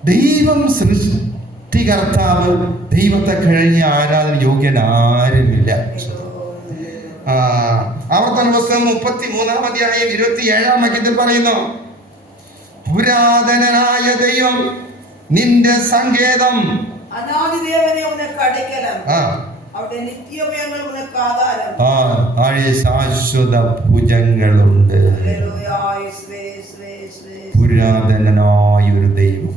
ദൈവം സൃഷ്ടികർത്താവ്. ദൈവത്തെ കഴിഞ്ഞ ആരാധന യോഗ്യൻ ആരുമില്ല. ആവർത്തന പുസ്തകം 33-ാം അധ്യായം 27-ാം വാക്യത്തിൽ പറയുന്നു, പുരാതനനായ ദൈവം നിന്റെ സങ്കേതം, ശാശ്വത ഭുജങ്ങളുണ്ട്. പുരാതനനായ ഒരു ദൈവം.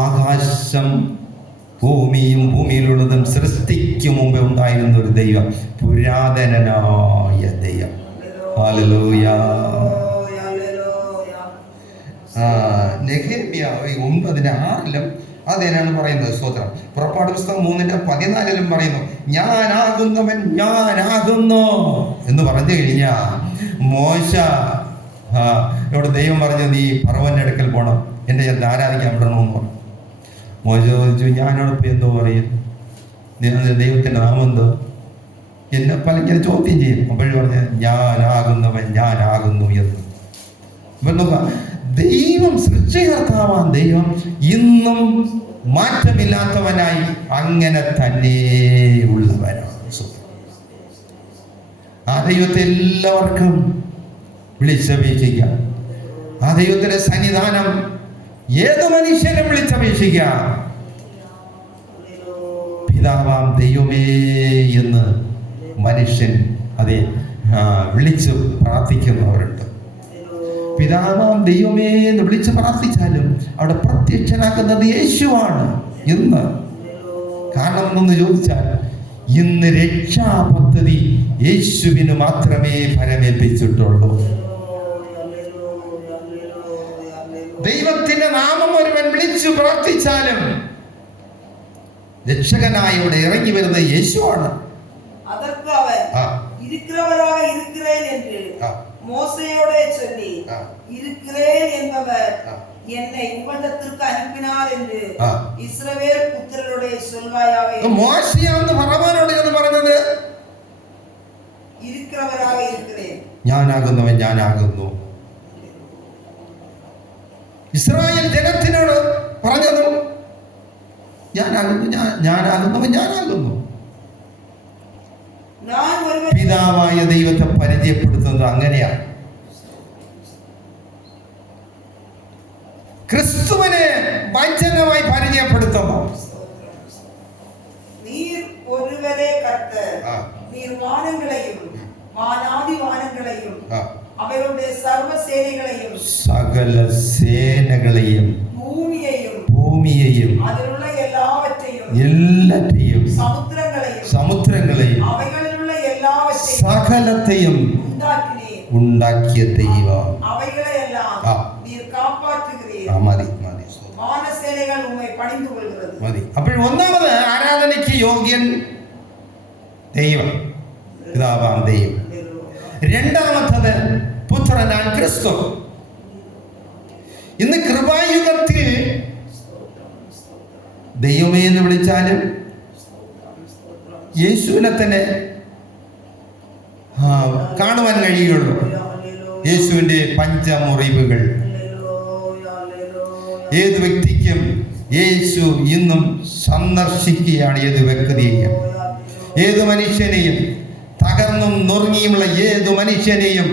ആകാശം ഭൂമിയും ഭൂമിയിലുള്ളതും സൃഷ്ടിക്കും മുമ്പേ ഉണ്ടായിരുന്ന ഒരു ദൈവം, പുരാതനനായ ദൈവം. ഹല്ലേലൂയ. നെഹെമ്യ 9:6 അതിനാണ് പറയുന്നത്. സ്തോത്രം. പുറപ്പാട് പുസ്തകം 3:14 പറയുന്നു, ഞാനാകുന്നവൻ ഞാനാകുന്നു എന്ന് പറഞ്ഞു കഴിഞ്ഞാ മോശ ഇവിടെ ദൈവം പറഞ്ഞു, നീ ഫറവോന്റെ അടുക്കൽ പോകണം, എന്നെ ഞാൻ ആരാധിക്കാൻ വിടണമെന്ന് പറഞ്ഞു. മോശ ചോദിച്ചു, ഞാനോടൊപ്പം എന്തോ പറയും, ദൈവത്തിന്റെ നാമം എന്തോ? എന്നെ പലങ്ങനെ ചോദ്യം ചെയ്യും. അപ്പോഴും പറഞ്ഞ ഞാനാകുന്നവൻ ഞാനാകുന്നു എന്ന്. ദൈവം സൃഷ്ടികർത്താവാൻ ദൈവം ഇന്നും മാറ്റമില്ലാത്തവനായി അങ്ങനെ തന്നെ ഉള്ളവനാണ്. ആ ദൈവത്തെ എല്ലാവർക്കും വിളിച്ചപേക്ഷിക്കാം. ആ ദൈവത്തിന്റെ സന്നിധാനം ഏത് മനുഷ്യനും വിളിച്ചപേക്ഷിക്കാം. പിതാവാം ദൈവമേ എന്ന് മനുഷ്യൻ അതെ വിളിച്ച് പ്രാർത്ഥിക്കുന്നവരുണ്ട്. പിതാവാം ദൈവമേ എന്ന് വിളിച്ച് പ്രാർത്ഥിച്ചാലും അവിടെ പ്രത്യക്ഷനാക്കുന്നത് യേശുവാണ്. ഇന്ന് കാരണം എന്തെന്ന് ചോദിച്ചാൽ, ഇന്ന് രക്ഷാ പദ്ധതി യേശുവിന് മാത്രമേ ഫലമേൽപ്പിച്ചിട്ടുള്ളൂ. ദൈവത്തിന്റെ നാമം ഒരുവൻ വിളിച്ചു പ്രാർത്ഥിച്ചാലും രക്ഷകനായി ഇവിടെ ഇറങ്ങി വരുന്നത് യേശുവാണ്. மோசேயோடே சொல்லி இருக்கிறேன் என்பவர் என்னை உங்களிடத்திற்கு அனுப்பினார் என்று இஸ்ரவேல் புத்திரரோட சொல்வாயாக. മോശയാണ് ഫറവോനോട് എന്ന് പറഞ്ഞത്, இருக்கிறவராக இருக்கிறேன், ഞാനാകുന്നവൻ ഞാനാകുന്നു. ഇസ്രായേൽ ജനത്തിനോട് പറഞ്ഞതും ഞാനാകുന്നു, ഞാനാകുന്നവൻ ഞാനാകുന്നു. പിതാവായ ദൈവത്തെ പരിചയപ്പെടുത്തുന്നത് അങ്ങനെയാണ്. ക്രിസ്തുവിനെ വചനമായി പരിചയപ്പെടുത്തുന്നു. നീർ ഒരുവരെ കർത്തർ, നീർ വാനങ്ങളെയും വാനാദിവാനങ്ങളെയും അവരുടെ സർവ്വസേനകളെയും സകല സേനകളെയും ഭൂമിയെയും അതിലുള്ള എല്ലാവറ്റെയും സമുദ്രങ്ങളെയും സകലത്തെയും ഉണ്ടാക്കിയ ദൈവം. മതി. അപ്പോൾ ഒന്നാമത് ആരാധനയ്ക്ക് യോഗ്യൻ ദൈവം, പിതാവാം ദൈവം. രണ്ടാമത്തത് പുത്രനാൻ ക്രിസ്തു. ഇന്ന് കൃപായുഗത്തിൽ ദൈവമേ എന്ന് വിളിച്ചാലും യേശുവിനെ തന്നെ കാണുവാൻ കഴിയുള്ളൂ. യേശുവിൻ്റെ പഞ്ചമുറിവുകൾ ഏത് വ്യക്തിക്കും യേശു ഇന്നും സന്ദർശിക്കുകയാണ്. ഏത് വ്യക്തിയെയും ഏത് മനുഷ്യനെയും തകർന്നും നുറുങ്ങിയുമുള്ള ഏതു മനുഷ്യനെയും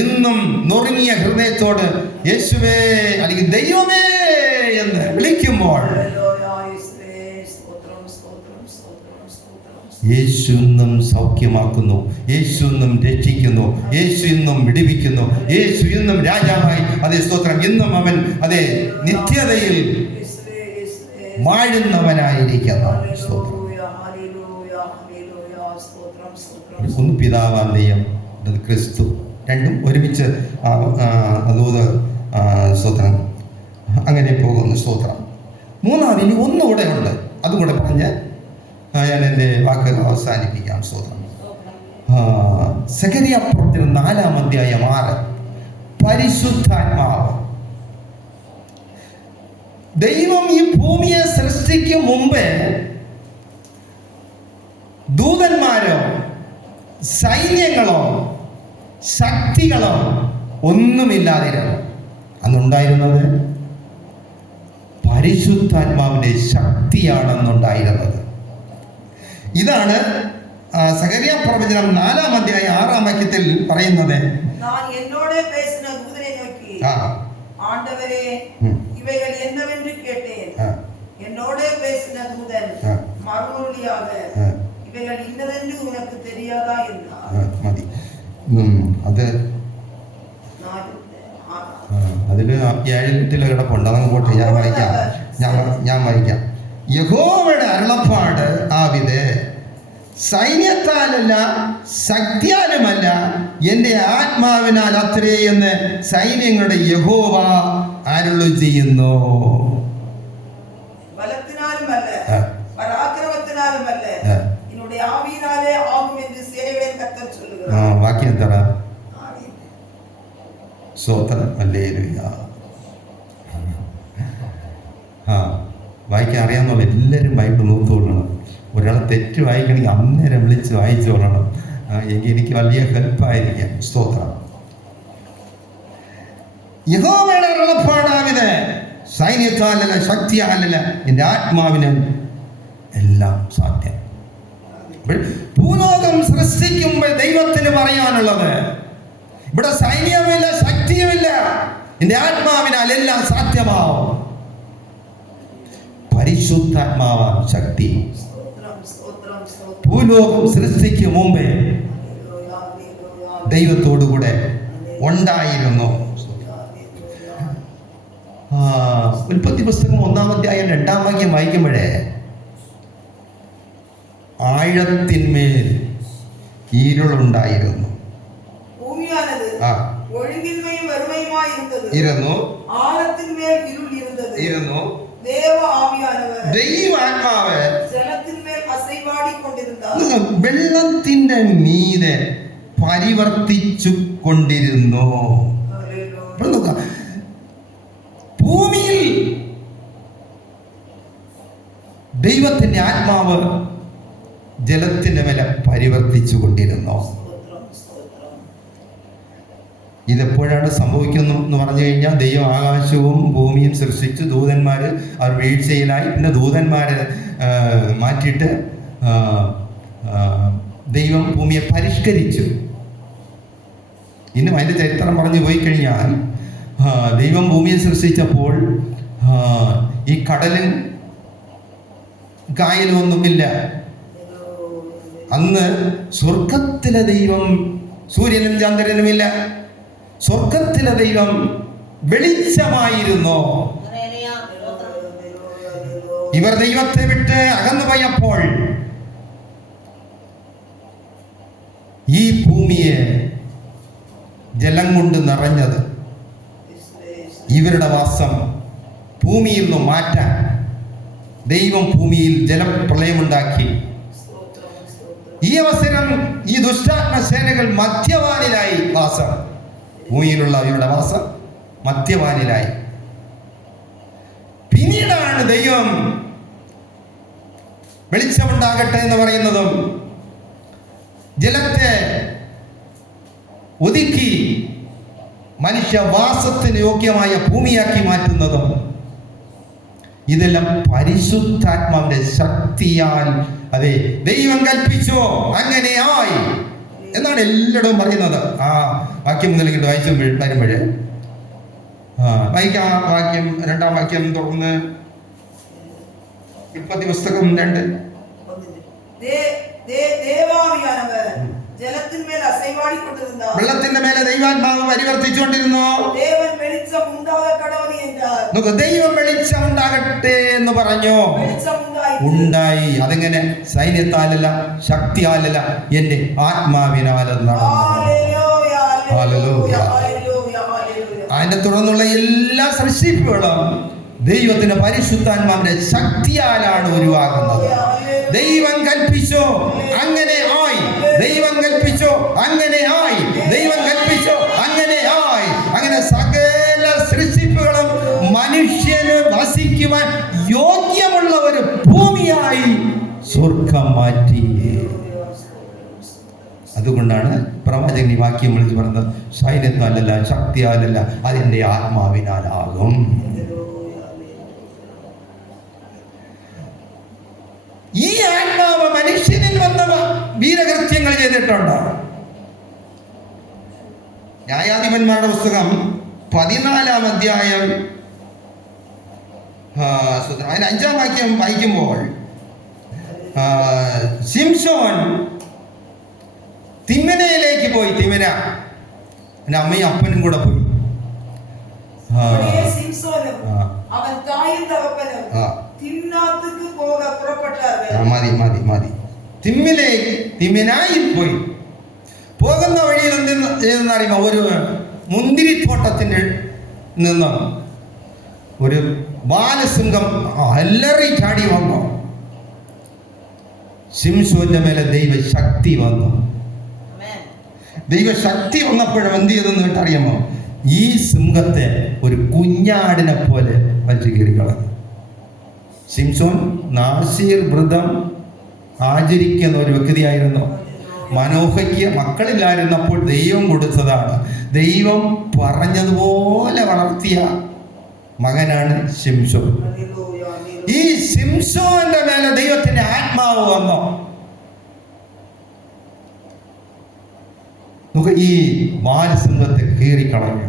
ഇന്നും നുറുങ്ങിയ ഹൃദയത്തോട് യേശുവേ അല്ലെങ്കിൽ ദൈവമേ എന്ന് വിളിക്കുമ്പോൾ യേശു ഇന്നും സൗഖ്യമാക്കുന്നു, യേശു ഇന്നും രക്ഷിക്കുന്നു, യേശു ഇന്നും വിടുവിക്കുന്നു, യേശു ഇന്നും രാജാവായി. അതേ സ്തോത്രം. ഇന്നും അവൻ അതേ നിത്യതയിൽ വാഴുന്നവനായിരിക്കുന്നു. സ്തോത്രം. ഒന്ന് പിതാവാം ദൈവം, ക്രിസ്തു, രണ്ടും ഒരുമിച്ച് അതൂത് സ്തോത്രം അങ്ങനെ പോകുന്നു. സ്തോത്രം. മൂന്നാമത് ഇനി ഒന്നുകൂടെ ഉണ്ട്, അതും കൂടെ പറഞ്ഞ് ഞാൻ എൻ്റെ വാക്കുകൾ അവസാനിപ്പിക്കാം. സ്തോത്രം. സെഖരിയ പ്രവചനം 4-ാം അധ്യായം 6. പരിശുദ്ധാത്മാവ്. ദൈവം ഈ ഭൂമിയെ സൃഷ്ടിക്കും മുമ്പേ ദൂതന്മാരോ സൈന്യങ്ങളോ ശക്തികളോ ഒന്നുമില്ലാതിരുന്നു. അന്നുണ്ടായിരുന്നത് പരിശുദ്ധാത്മാവിൻ്റെ ശക്തിയാണെന്നുണ്ടായിരുന്നത്. ഇതാണ് സെഖരിയ പ്രവചനം 4-ാം അധ്യായം 6-ാം വാക്യത്തിൽ പറയുന്നത്. ஆண்டவரே, இவைகள் என்னவென்று கேட்டேன். என்னோட பேசின தூதன் மறுமொழியாக, இவைகள் இன்னதென்று உனக்கு தெரியாதா என்றார். മതി. അത് അതില് 7-ൽ കിടപ്പുണ്ട്. അതങ്ങ് പോട്ടെ, ഞാൻ വായിക്കാം. യഹോവയുടെ അരുളപ്പാട് ആവിത്, സൈന്യത്താലല്ല ശക്തിയാലുമല്ല എൻ്റെ ആത്മാവിനാൽ അത്രേ എന്ന് സൈന്യങ്ങളുടെ യഹോവ അരുളി ചെയ്യുന്നു. ബലത്തിനാലുമല്ല പരാക്രമത്തിനാലുമല്ല என்னுடைய ஆவியினாலே ஆகும் என்று சேனைகளின் கர்த்தர் சொல்லுகிறார். വാക്യം എന്താ? സ്തോത്രം. ഹല്ലേലൂയ. വായിക്കാൻ അറിയാമെന്നുള്ള എല്ലാവരും ബൈബിൾ നോക്കിക്കൊള്ളണം. ഒരാൾ തെറ്റ് വായിക്കണമെങ്കിൽ അന്നേരം വിളിച്ച് വായിച്ചു കൊള്ളണം. എങ്കിൽ എനിക്ക് വലിയ ഹെൽപ്പായിരിക്കാം. സ്തോത്രം. യഹോവയുടെ അരുളപ്പാടാവിത്, സൈന്യത്താലല്ല ശക്തിയാലല്ല എൻ്റെ ആത്മാവിന് എല്ലാം സാധ്യം. ഭൂലോകം സൃഷ്ടിക്കുമ്പോൾ ദൈവത്തിന് പറയാനുള്ളത്, ഇവിടെ സൈന്യമില്ല ശക്തിയുമില്ല, എൻ്റെ ആത്മാവിനാൽ എല്ലാം സാധ്യമാവും. പരിശുദ്ധാത്മാവാം ശക്തി. ഭൂലോകം സൃഷ്ടിക്കും മുമ്പേ ദൈവത്തോടുകൂടെ ഉണ്ടായിരുന്നു. ഉൽപ്പത്തി പുസ്തകം 1-ാം അധ്യായം 2-ാം വാക്യം വായിക്കുമ്പോഴേ, ആഴത്തിന്മേൽ ഇരുളുണ്ടായിരുന്നു, ഇരുന്നു. ദൈവാത്മാവ് വെള്ളത്തിന്റെ മീതെ പരിവർത്തിച്ചു കൊണ്ടിരുന്നു. ഭൂമിയിൽ ദൈവത്തിന്റെ ആത്മാവ് ജലത്തിന്റെ മേലെ പരിവർത്തിച്ചു കൊണ്ടിരുന്നു. ഇതെപ്പോഴാണ് സംഭവിക്കുന്നു എന്ന് പറഞ്ഞു കഴിഞ്ഞാൽ, ദൈവം ആകാശവും ഭൂമിയും സൃഷ്ടിച്ചു, ദൂതന്മാർ അവർ വീഴ്ചയിലായി, പിന്നെ ദൂതന്മാരെ മാറ്റിയിട്ട് ദൈവം ഭൂമിയെ പരിഷ്കരിച്ചു. ഇന്നും അതിൻ്റെ ചരിത്രം പറഞ്ഞു പോയി കഴിഞ്ഞാൽ, ദൈവം ഭൂമിയെ സൃഷ്ടിച്ചപ്പോൾ ഈ കടലും കായലും ഒന്നുമില്ല. അന്ന് സ്വർഗത്തിലെ ദൈവം സൂര്യനും ചന്ദ്രനുമില്ല. സ്വർഗത്തിലെ ദൈവം വെളിച്ചമായിരുന്നു. ഇവർ ദൈവത്തെ വിട്ട് അകന്നുപോയപ്പോൾ ഈ ഭൂമിയെ ജലം കൊണ്ട് നിറഞ്ഞത്. ഇവരുടെ വാസം ഭൂമിയിൽ നിന്ന് മാറ്റാൻ ദൈവം ഭൂമിയിൽ ജലപ്രളയമുണ്ടാക്കി. ഈ അവസരം ഈ ദുഷ്ടാത്മ സേനകൾ മധ്യവാനിലായി വാസം. ഭൂമിയിലുള്ള അവരുടെ വാസം മധ്യവാനിലായി. പിന്നീടാണ് ദൈവം വെളിച്ചമുണ്ടാകട്ടെ എന്ന് പറയുന്നതും ജലത്തെ ഒതുക്കി മനുഷ്യവാസത്തിന് യോഗ്യമായ ഭൂമിയാക്കി മാറ്റുന്നതും. ഇതെല്ലാം പരിശുദ്ധാത്മാവിന്റെ ശക്തിയാൽ, അതെ, ദൈവം കൽപ്പിച്ചോ അങ്ങനെയായി. എന്നാണ് എല്ലായിടവും പറയുന്നത്. ആ വാക്യം മുതൽ ഇങ്ങോട്ട് വായിച്ചു വരുമ്പോഴേ വായിക്കാം. ആ വാക്യം, 2-ാം വാക്യം തുറന്ന് ഉൽപ്പത്തി പുസ്തകം 2. വെള്ളത്തിന്റെ മേലെ ദൈവാത്മാവ് പരിവർത്തിച്ചുകൊണ്ടിരുന്നു. ദൈവം വെളിച്ചം ഉണ്ടാകട്ടെ എന്ന് പറഞ്ഞു. ഉണ്ടായി. അതെങ്ങനെ? സൈന്യത്താലല്ല, ശക്തിയാലല്ല, എന്റെ ആത്മാവിനാലെന്നാണ്. അതിനെ തുടർന്നുള്ള എല്ലാ സൃഷ്ടിപ്പുകളും ദൈവത്തിന്റെ പരിശുദ്ധാത്മാവിന്റെ ശക്തിയാലാണ് ഉരുവാകുന്നത്. ദൈവം കൽപ്പിച്ചോ അങ്ങനെ ആയി, ദൈവം കൽപ്പിച്ചോ അങ്ങനെ ആയി, ദൈവം കൽപ്പിച്ചോ അങ്ങനെ ആയി. അങ്ങനെ സകല സൃഷ്ടിപ്പുകളും മനുഷ്യന് വസിക്കുവാൻ യോഗ്യമുള്ള ഒരു ഭൂമിയായി സ്വർഗം മാറ്റി. അതുകൊണ്ടാണ് പ്രവാചകൻ ഈ വാക്യം വിളിച്ച് പറഞ്ഞത്, സൈന്യത്താലല്ല, ശക്തിയാലല്ല, അതിൻ്റെ ആത്മാവിനാലാകും. ഈ ആത്മാവ് മനുഷ്യനിൽ വന്ന വീരകൃത്യങ്ങൾ ചെയ്തിട്ടുണ്ട്. ന്യായാധിപന്മാരുടെ പുസ്തകം 14-ാം അധ്യായം അതിന് 5-ാം വാക്യം വായിക്കുമ്പോൾ ശിംശോൻ തിമ്നയിലേക്ക് പോയി. തിമ്ന എൻ്റെ അമ്മയും അപ്പനും കൂടെ പോയി. മതി. തിമ്നായിൽ പോയി. പോകുന്ന വഴിയിൽ എന്തെന്നറിയുമോ? ഒരു മുന്തിരിത്തോട്ടത്തിൻ്റെ നിന്ന് ഒരു ബാലസിംഹം അലറി ചാടി വന്നു. ശിംശോന്റെ മേലെ ദൈവശക്തി വന്നു. ദൈവശക്തി വന്നപ്പോഴും എന്ത് ചെയ്തെന്ന് കേട്ടറിയാമോ? ഈ സിംഹത്തെ ഒരു കുഞ്ഞാടിനെ പോലെ വലിച്ചു കീറി കളഞ്ഞു. ശിംശോൻ നാസീർ വ്രതം ആചരിക്കുന്ന ഒരു വ്യക്തിയായിരുന്നു. മനോഹയ്ക്ക് മക്കളില്ലായിരുന്നപ്പോൾ ദൈവം കൊടുത്തതാണ്. ദൈവം പറഞ്ഞതുപോലെ വളർത്തിയ മകനാണ് ശിംശോൻ. ഈ ശിംശോന്റെ മേലെ ദൈവത്തിന്റെ ആത്മാവ് വന്നു. നമുക്ക് ഈ ബാലസിംഹത്തെ കീറിക്കളഞ്ഞു.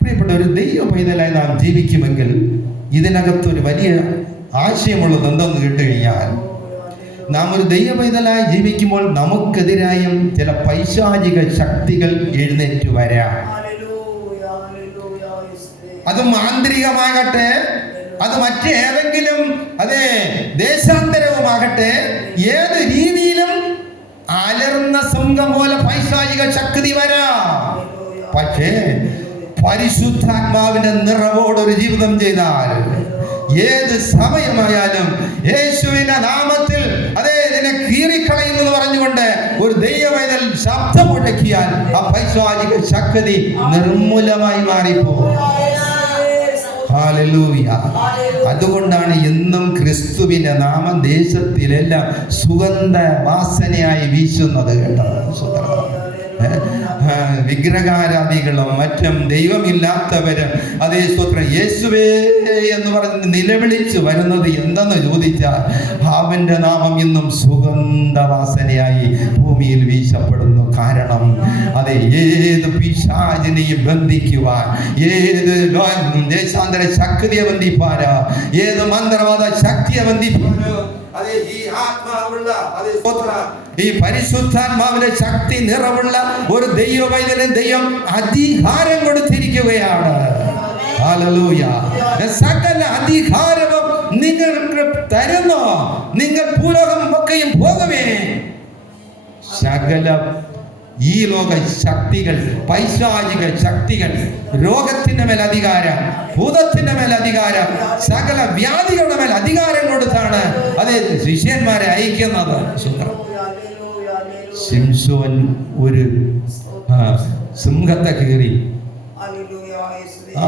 പ്രിയപ്പെട്ട ഒരു ദൈവ പൈതലായി നാം ജീവിക്കുമെങ്കിൽ ഇതിനകത്തൊരു വലിയ ആശയമുള്ളത് എന്തെന്ന് കേട്ടുകഴിഞ്ഞാൽ, നാം ഒരു ദൈവ പൈതലായി ജീവിക്കുമ്പോൾ നമുക്കെതിരായും ചില പൈശാചിക ശക്തികൾ എഴുന്നേറ്റ് വരാം. അത് മാന്ത്രികമാകട്ടെ, അത് മറ്റേതെങ്കിലും ദേശാന്തരവുമാകട്ടെ, ഏത് രീതിയിലും അലർന്ന സിംഹം പോലെ പൈശാചിക ശക്തി വരാം. പക്ഷേ പരിശുദ്ധാത്മാവിന്റെ നിറവോടൊരു ജീവിതം ചെയ്താൽ ഏത് സമയമായാലും യേശുവിന്റെ നാമത്തിൽ ഇതിനെ കീറിക്കളയുന്നു പറഞ്ഞുകൊണ്ട് ഒരു ദൈവവേദൽ ശബ്ദം മുഴക്കിയാൽ ആ പൈശാചിക ശക്തി നിർമ്മൂലമായി മാറിപ്പോകും. ഹല്ലേലൂയ. അതുകൊണ്ടാണ് എന്നും ക്രിസ്തുവിന്റെ നാമം ദേശത്തിലെല്ലാം സുഗന്ധ വാസനയായി വീശുന്നത്. കേട്ടോ, വിഗ്രഹാരാധികളും മറ്റും ദൈവമില്ലാത്തവരും സ്തോത്രം യേശുവേ എന്ന് പറഞ്ഞ് നിലവിളിച്ച് വരുന്നത് എന്തെന്ന് ചോദിച്ചാൽ അവന്റെ നാമം ഇന്നും സുഗന്ധവാസനയായി ഭൂമിയിൽ വീശപ്പെടുന്നു. കാരണം ഏത് പിശാചിനെയും ബന്ധിക്കുവാൻ, ഏത് ദേശാന്തര ശക്തിയെ ബന്ധിപ്പാനോ, ഏത് മന്ത്രവാദ ശക്തിയെ ബന്ധിപ്പാനോ ഈ പരിശുദ്ധാത്മാവിന്റെ ശക്തി നിറവുള്ള ഒരു ദൈവവൈദ്യന് ദൈവം അധികാരം കൊടുത്തിരിക്കുകയാണ്. ഹല്ലേലൂയ. സകല അധികാരവും നിങ്ങൾക്ക് തരുന്നു. നിങ്ങൾ ഭൂലോകം ഒക്കെയും പോകുമേ. സകല ഈ ലോക ശക്തികൾ, പൈശാചിക ശക്തികൾ, രോഗത്തിന്റെ മേൽ അധികാരം, ഭൂതത്തിന്റെ മേൽ അധികാരം, സകല വ്യാധികളുടെ മേൽ അധികാരം കൊടുത്താണ് ശിഷ്യന്മാരെ അയക്കുന്നത്. ശിംശോൻ ഒരു സിംഹത്തെ കീറി.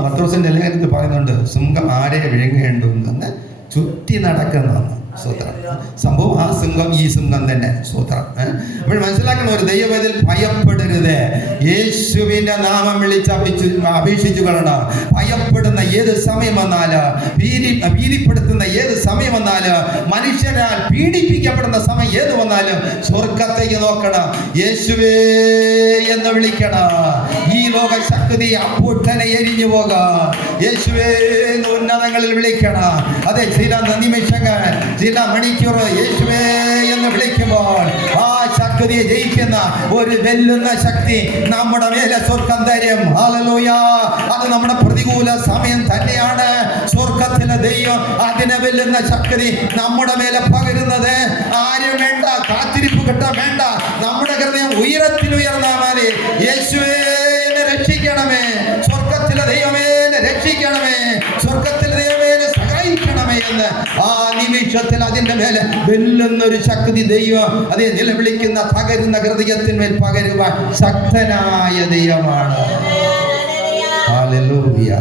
പത്രോസിന്റെ ലേഖനത്തിൽ പറയുന്നുണ്ട്, സിംഹം ആരെ വിഴുങ്ങേണ്ടെന്ന് ചുറ്റി നടക്കുന്നതെന്ന്. സൂത്രം. സംഭവം ആ സിംഹം ഈ സിംഹം തന്നെ. സൂത്രം. അപ്പോൾ മനസ്സിലാക്കണം, ഒരു ദൈവത്തിൽ ഭയപ്പെടരുത്. യേശുവിന്റെ നാമം വിളിച്ച് അപേക്ഷിച്ചു കൊള്ളണം. ഭയപ്പെടുന്ന ഏത് സമയം വന്നാല്, ഭീതിപ്പെടുത്തുന്ന ഏത് സമയം വന്നാല്, മനുഷ്യരാൽ പീഡിപ്പിക്കപ്പെടുന്ന സമയം ഏത് വന്നാലും സ്വർഗത്തേക്ക് നോക്കണം, യേശുവേ എന്ന് വിളിക്കണം. ഈ ലോക ശക്തി അപ്പോൾ തന്നെ എരിഞ്ഞു പോകാം. യേശുവേ എന്ന് ഉന്നതങ്ങളിൽ വിളിക്കണം. അതെ, ചില നിമിഷങ്ങൾ, ചില മണിക്കൂർ യേശുവേ എന്ന് വിളിക്കുമ്പോൾ ആ ശക്തിയെ ജയിക്കുന്ന ഒരു വെല്ലുന്ന ശക്തി നമ്മുടെ മേലെ സ്വർഗം തരും. ഹല്ലേലൂയ. അത് നമ്മുടെ പ്രതികൂല സമയം തന്നെയാണ്. സ്വർഗത്തിലെ ദൈവം അതിനെ വെല്ലുന്ന ശക്തി നമ്മുടെ മേലെ പകരുന്നത്. ആരും വേണ്ട, കാത്തിരിപ്പ് കിട്ടാൻ വേണ്ട. നമ്മുടെ ഹൃദയം ഉയരത്തിലുയർന്നാൽ മതി. യേശുവേ എന്നെ രക്ഷിക്കണമേ, സ്വർഗത്തിലെ ദൈവമേ എന്നെ രക്ഷിക്കണമേ, സ്വർഗത്തിലെ ദൈവമേ എന്നെ സഹായിക്കണമേ എന്ന് ആ നിമിഷത്തിൽ അതിന്റെ മേലെ വെല്ലുന്നൊരു ശക്തി ദൈവം അതേ നിലവിളിക്കുന്ന തകരുന്ന ഹൃദയത്തിന്മേൽ പകരുവാൻ ശക്തനായ ദൈവമാണ്. ഹല്ലേലൂയ.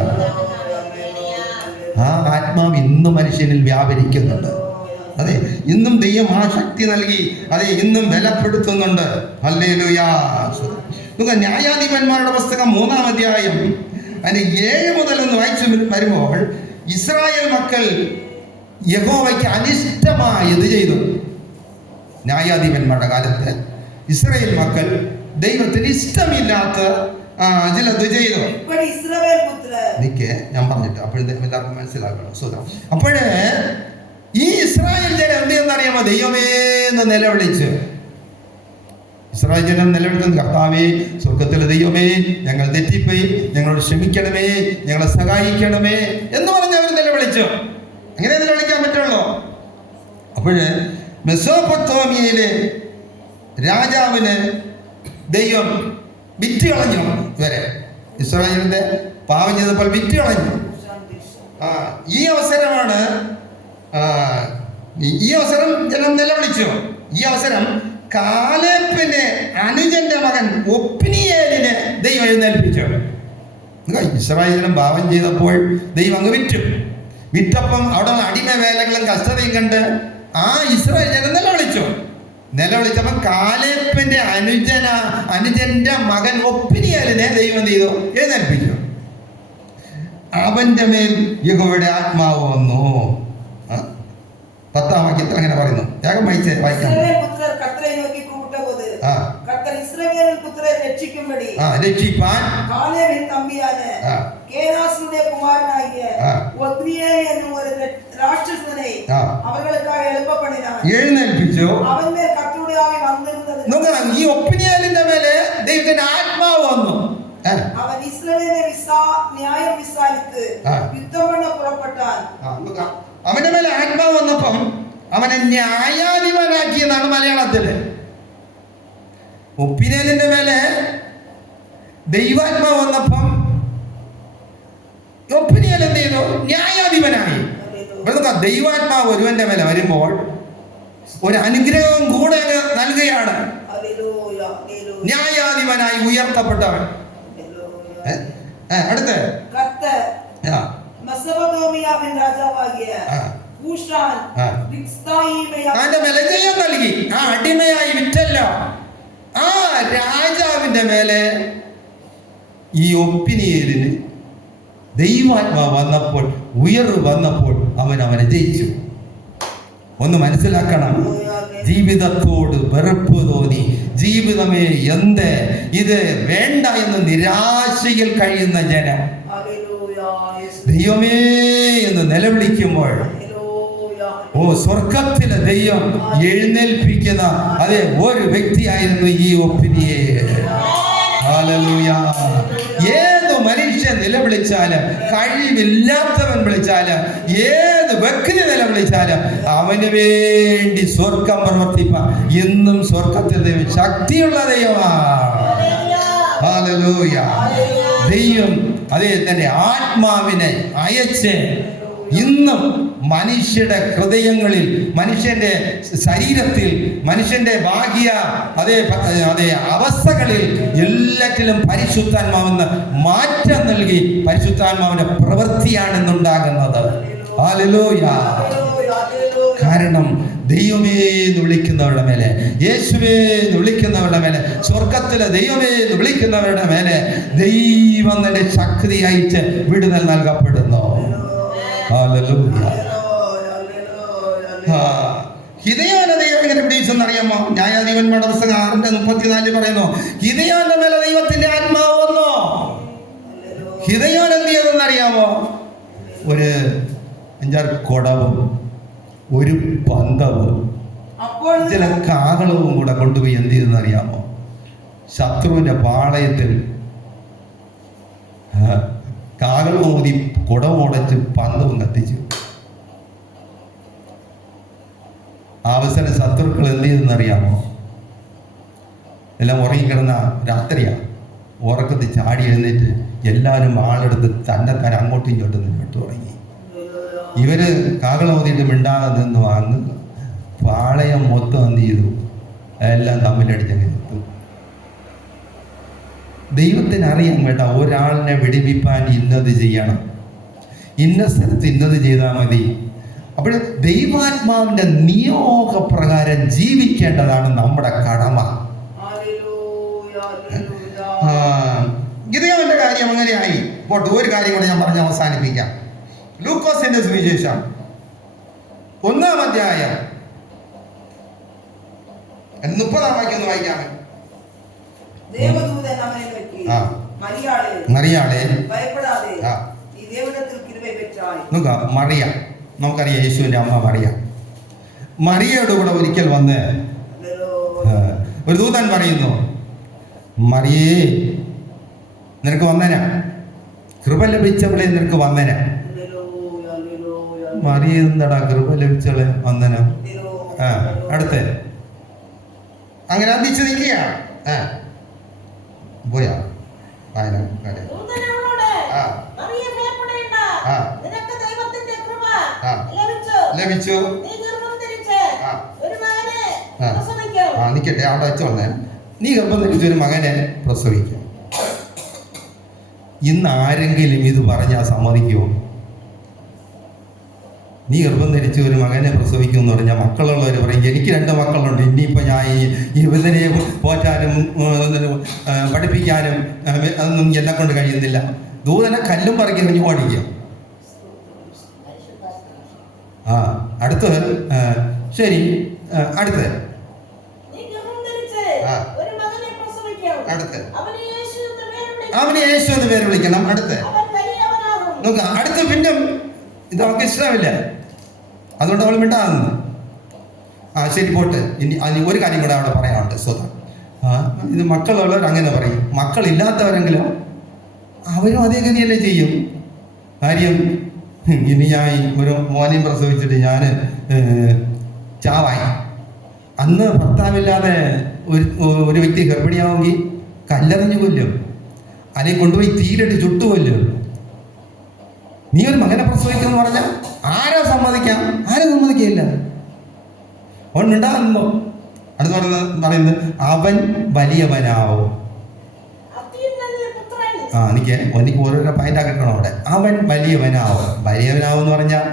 ആ ആത്മാവ് ഇന്നും മനുഷ്യനിൽ വ്യാപരിക്കുന്നുണ്ട്. അതെ, ഇന്നും ദൈവം ആ ശക്തി നൽകി, അതെ, ഇന്നും ബലപ്പെടുത്തുന്നുണ്ട്. ഹല്ലേലൂയ. ന്യായാധിപന്മാരുടെ പുസ്തകം 3-ാം അധ്യായം അതിന്റെ 7 മുതൽ ഒന്ന് വായിച്ചു വരുമ്പോൾ, ഇസ്രായേൽ മക്കൾ യഹോവയ്ക്ക് അനിഷ്ടമായത് ചെയ്തു. ന്യായാധിപന്മാരുടെ കാലത്ത് ഇസ്രായേൽ മക്കൾ ദൈവത്തിന് ഇഷ്ടമില്ലാത്ത ചിലത് ചെയ്തു. നിക്ക്, ഞാൻ പറഞ്ഞിട്ട് അപ്പോഴത്തേക്കും എല്ലാവർക്കും മനസ്സിലാക്കണം. സുഖം. അപ്പോഴേ ഈ ഇസ്രായേൽ ജനം എന്ത് ചെയ്യുന്നറിയാമോ? ദൈവമേ എന്ന് നിലവിളിച്ച് ഇസ്രായേൽ ജനം നിലവിളിക്കുന്നത്, കർത്താവേ, സ്വർഗത്തിലെ ദൈവമേ, ഞങ്ങൾ തെറ്റിപ്പോയി, ഞങ്ങളോട് ക്ഷമിക്കണമേ, ഞങ്ങളെ സഹായിക്കണമേ എന്ന് പറഞ്ഞ് അവർ നിലവിളിച്ചു. അങ്ങനെ നിലവിളിക്കാൻ പറ്റുള്ളൂ. അപ്പോഴ് മെസോപ്പൊത്താമിയയിലെ രാജാവിന് ദൈവം വിറ്റ് കളഞ്ഞു. ഇവരെ ഇസ്രായേലിന്റെ പാപം ചെയ്തപ്പോൾ വിറ്റ് കളഞ്ഞു. ഈ അവസരം ജനം നിലവിളിച്ചു. ഈ അവസരം കാലേബിന്റെ അനുജന്റെ മകൻ ഒപ്നിയേലിനെ ദൈവം എഴുന്നേൽപ്പിച്ചു. ഇസ്രായേലും പാപം ചെയ്തപ്പോൾ ദൈവം അങ്ങ് വിറ്റപ്പം അവിടെ അടിമ വേലകളും കഷ്ടതയും കണ്ട് ആ ഇസ്രായേൽ ജനം നിലവിളിച്ചപ്പം കാലേബിന്റെ അനുജന്റെ മകൻ ഒപ്നിയേലിനെ ദൈവം ചെയ്തു എഴുന്നേൽപ്പിച്ചു. അവന്റെ മേൽ യഹോവയുടെ ആത്മാവ് വന്നു. 10-ാം വാക്യത്തിൽ അങ്ങനെ പറയുന്നു. വേഗം വായിക്കാം. രക്ഷിപ്പാൻ എഴുന്നേൽപ്പിച്ചു. ഈ ഒപ്നിയേലിന്റെ മേലെ ദൈവത്തിന്റെ ആത്മാവ് വന്നു. അവൻ ഇസ്രായേലിനെ ന്യായം വിസാരിച്ച് യുദ്ധം பண்ண പുറപ്പെട്ടാൻ. അവന്റെ മേലെ ആത്മാവ് വന്നപ്പം അവനെ ന്യായാധിപനാക്കിയെന്നാണ് മലയാളത്തില്. ഒപ്പിനേലിന്റെ മേലെ ദൈവാത്മാവ് വന്നപ്പം ഒപ്പിനിയൽ എന്ത് ചെയ്തു? ന്യായാധിപനായി. ദൈവാത്മാവ് ഒരുവന്റെ മേലെ വരുമ്പോൾ ഒരു അനുഗ്രഹവും കൂടെ നൽകുകയാണ്. ന്യായാധിപനായി ഉയർത്തപ്പെട്ടവൻ. അടുത്ത് അവന്റെ മേലെ ജയം നൽകി. ആ അടിമയായി വിറ്റല്ല, ആ രാജാവിന്റെ മേലെ ഈ ഒപ്പിനിയേലിന് ദൈവാത്മാവ് വന്നപ്പോൾ, ഉയർവ് വന്നപ്പോൾ അവനെ ജയിച്ചു. ഒന്ന് മനസ്സിലാക്കണം, ജീവിതത്തോട് വെറുപ്പ് തോന്നി, ജീവിതമേ എന്ത് ഇത് വേണ്ട എന്ന് നിരാശയിൽ കഴിയുന്ന ജനം ദൈവമേ എന്ന് നിലവിളിക്കുമ്പോൾ സ്വർഗത്തിലെ ദൈവം എഴുന്നേൽപ്പിക്കുന്ന അതേ ഒരു വ്യക്തിയായിരുന്നു ഈ ഒപ്പിനിയേൽ. ഹല്ലേലൂയ. ഏത് മനുഷ്യൻ നിലവിളിച്ചാലും, കഴിവില്ലാത്തവൻ വിളിച്ചാലും, ഏത് വ്യക്തി നിലവിളിച്ചാലും അവന് വേണ്ടി സ്വർഗം പ്രവർത്തിപ്പാൻ എന്നും സ്വർഗത്തിൽ ദൈവം ശക്തിയുള്ള ദൈവമാണ്. ഹല്ലേലൂയ. ദൈവം അതേ തന്നെ ആത്മാവിനെ അയച്ച് ഇന്നും മനുഷ്യരുടെ ഹൃദയങ്ങളിൽ, മനുഷ്യന്റെ ശരീരത്തിൽ, മനുഷ്യന്റെ ബാഹ്യ അതേ അവസ്ഥകളിൽ എല്ലാറ്റിലും പരിശുദ്ധാത്മാവെന്ന് മാറ്റം നൽകി പരിശുദ്ധാത്മാവിന്റെ പ്രവൃത്തിയാണ് ഇന്നുണ്ടാകുന്നത്. ഹല്ലേലൂയ. കാരണം ദൈവമേ എന്ന് വിളിക്കുന്നവരുടെ മേലെ, യേശുവേ എന്ന് വിളിക്കുന്നവരുടെ മേലെ, സ്വർഗത്തിലെ ദൈവമേ എന്ന് വിളിക്കുന്നവരുടെ മേലെ ദൈവം തന്റെ ശക്തി അയച്ച് വിടുതൽ നൽകപ്പെടുന്നു. ഹല്ലേലൂയ. ഹിദയോന്റെ ദൈവം എങ്ങനെ പിടിച്ചെന്നറിയാമോ? ന്യായാധിപന്മാരുടെ പുസ്തകം 6:34 പറയുന്നു, ഹിദയോന്റെ മേലെ ദൈവത്തിന്റെ ആത്മാവ് വന്നു. ഹിദയോൻ എന്ത് ചെയ്തെന്നറിയാമോ? ഒരു 5-6 കുടവും ഒരു പന്തവും ചില കാകളവും കൂടെ കൊണ്ടുപോയി എന്ത് ചെയ്തെന്നറിയാമോ? ശത്രുവിന്റെ പാളയത്തിൽ കാകളും ഊതി കുടവും ഉടച്ച് പന്തവും കത്തിച്ചു. അവസരം ശത്രുക്കൾ എന്ത് ചെയ്തെന്നറിയാമോ? എല്ലാം ഉറങ്ങിക്കിടന്ന രാത്രിയാണ്. ഉറക്കത്തിൽ ചാടി എഴുന്നേറ്റ് എല്ലാവരും ആളെടുത്ത് തന്നെത്താൻ അങ്ങോട്ടും ഇങ്ങോട്ടും നിന്നിട്ട് തുടങ്ങി. ഇവര് കാകളമോതിയിട്ട് മിണ്ടാതെ നിന്ന് വാങ്ങി പാളയം മൊത്തം എന്ത് ചെയ്തു? എല്ലാം തമ്മിലടിച്ചങ്ങ് എത്തും. ദൈവത്തിന് അറിയാൻ വേണ്ട ഒരാളിനെ വെടിവിപ്പാൻ ഇന്നത് ചെയ്യണം, ഇന്ന സ്ഥലത്ത് ഇന്നത് ചെയ്താൽ മതി. അപ്പോൾ ദൈവാത്മാവിന്റെ നിയോഗപ്രകാരം ജീവിക്കേണ്ടതാണ് നമ്മുടെ കടമ. ഗിദെയോന്റെ കാര്യം അങ്ങനെയായി. പോട്ടെ, ഒരു കാര്യം കൂടെ ഞാൻ പറഞ്ഞ് അവസാനിപ്പിക്കാം. ലൂക്കോസിന്റെ സുവിശേഷം 1-ാം അധ്യായം 30-ാം വാക്യം ഒന്ന് വായിക്കാമേ. ദേവദൂതൻ അവനെ നോക്കി, മറിയാളെ ഭയപ്പെടാതെ, നീ ദൈവത്തിൽ കൃപ പെറ്റായി. നോക്കാം, മറിയ, നമുക്കറിയാം യേശുവിന്റെ അമ്മ മറിയ. മറിയയുടെ കൂടെ ഒരിക്കൽ വന്ന് ഒരു ദൂതൻ പറയുന്നു, മറിയേ നിനക്ക് വന്ദന, കൃപ ലഭിച്ചവളെ നിനക്ക് വന്ദന. മറിയ എന്താടാ കൃപ ലഭിച്ചവളെ വന്ദനം? അടുത്ത് അങ്ങനെ അന്തിച്ച് നിൽക്കുക. പോയാ വായന ലഭിച്ചു. നിക്കട്ടെ, അവിടെ വെച്ച് വന്നേ. നീ ഗർഭം ധരിച്ചൊരു മകനെ പ്രസവിക്കും. ഇന്ന് ആരെങ്കിലും ഇത് പറഞ്ഞാൽ സമ്മതിക്കുമോ? നീ ഗർഭം ധരിച്ച് ഒരു മകനെ പ്രസവിക്കും എന്ന് പറഞ്ഞാൽ മക്കളുള്ളവർ പറയും, എനിക്ക് 2 മക്കളുണ്ട്, ഇനിയിപ്പോൾ ഞാൻ ഇവരെ പോറ്റാനും പഠിപ്പിക്കാനും അതൊന്നും എന്നെ കൊണ്ട് കഴിയുന്നില്ല. ദൂതനെ കല്ലും പറക്കി എറിഞ്ഞ് ഓടിക്കും. അടുത്ത് ശരി, അടുത്ത് അടുത്ത് അവന് യേശു എന്ന് പേര് വിളിക്കണം. അടുത്ത് നോക്ക, അടുത്ത് പിന്നെ ഇത് അവൾക്ക് ഇഷ്ടമില്ല, അതുകൊണ്ട് അവൾ മിണ്ടാകുന്നു. ശരി പോട്ടെ. ഇനി ഒരു കാര്യം കൂടെ അവിടെ പറയാനുണ്ട്. സ്വതം ഇത് മക്കളുള്ളവർ അങ്ങനെ പറയും, മക്കളില്ലാത്തവരെങ്കിലും അവരും അതേ ഗതിയല്ലേ ചെയ്യും. കാര്യം ഇനി ഞാൻ ഒരു മോനെയും പ്രസവിച്ചിട്ട് ഞാൻ ചാവായി. അന്ന് ഭർത്താവില്ലാതെ ഒരു വ്യക്തി ഗർഭിണിയാവുമെങ്കിൽ കല്ലെറിഞ്ഞു കൊല്ലും, അല്ലെങ്കിൽ കൊണ്ടുപോയി തീയിലിട്ട് ചുട്ടുകൊല്ലും. നീ ഒരു മകനെ പ്രസവിക്കുമെന്ന് പറഞ്ഞാൽ ആരാ സമ്മതിക്കാം? ആരും സമ്മതിക്കില്ല. അവൻ മിണ്ടാകുമ്പോ അടുത്ത് പറയുന്നത് അവൻ വലിയവനാവും. എനിക്ക് ഓരോരോ പൈൻ്റാ കിട്ടണം അവിടെ. അവൻ വലിയവനാവും. വലിയവനാവും എന്ന് പറഞ്ഞാൽ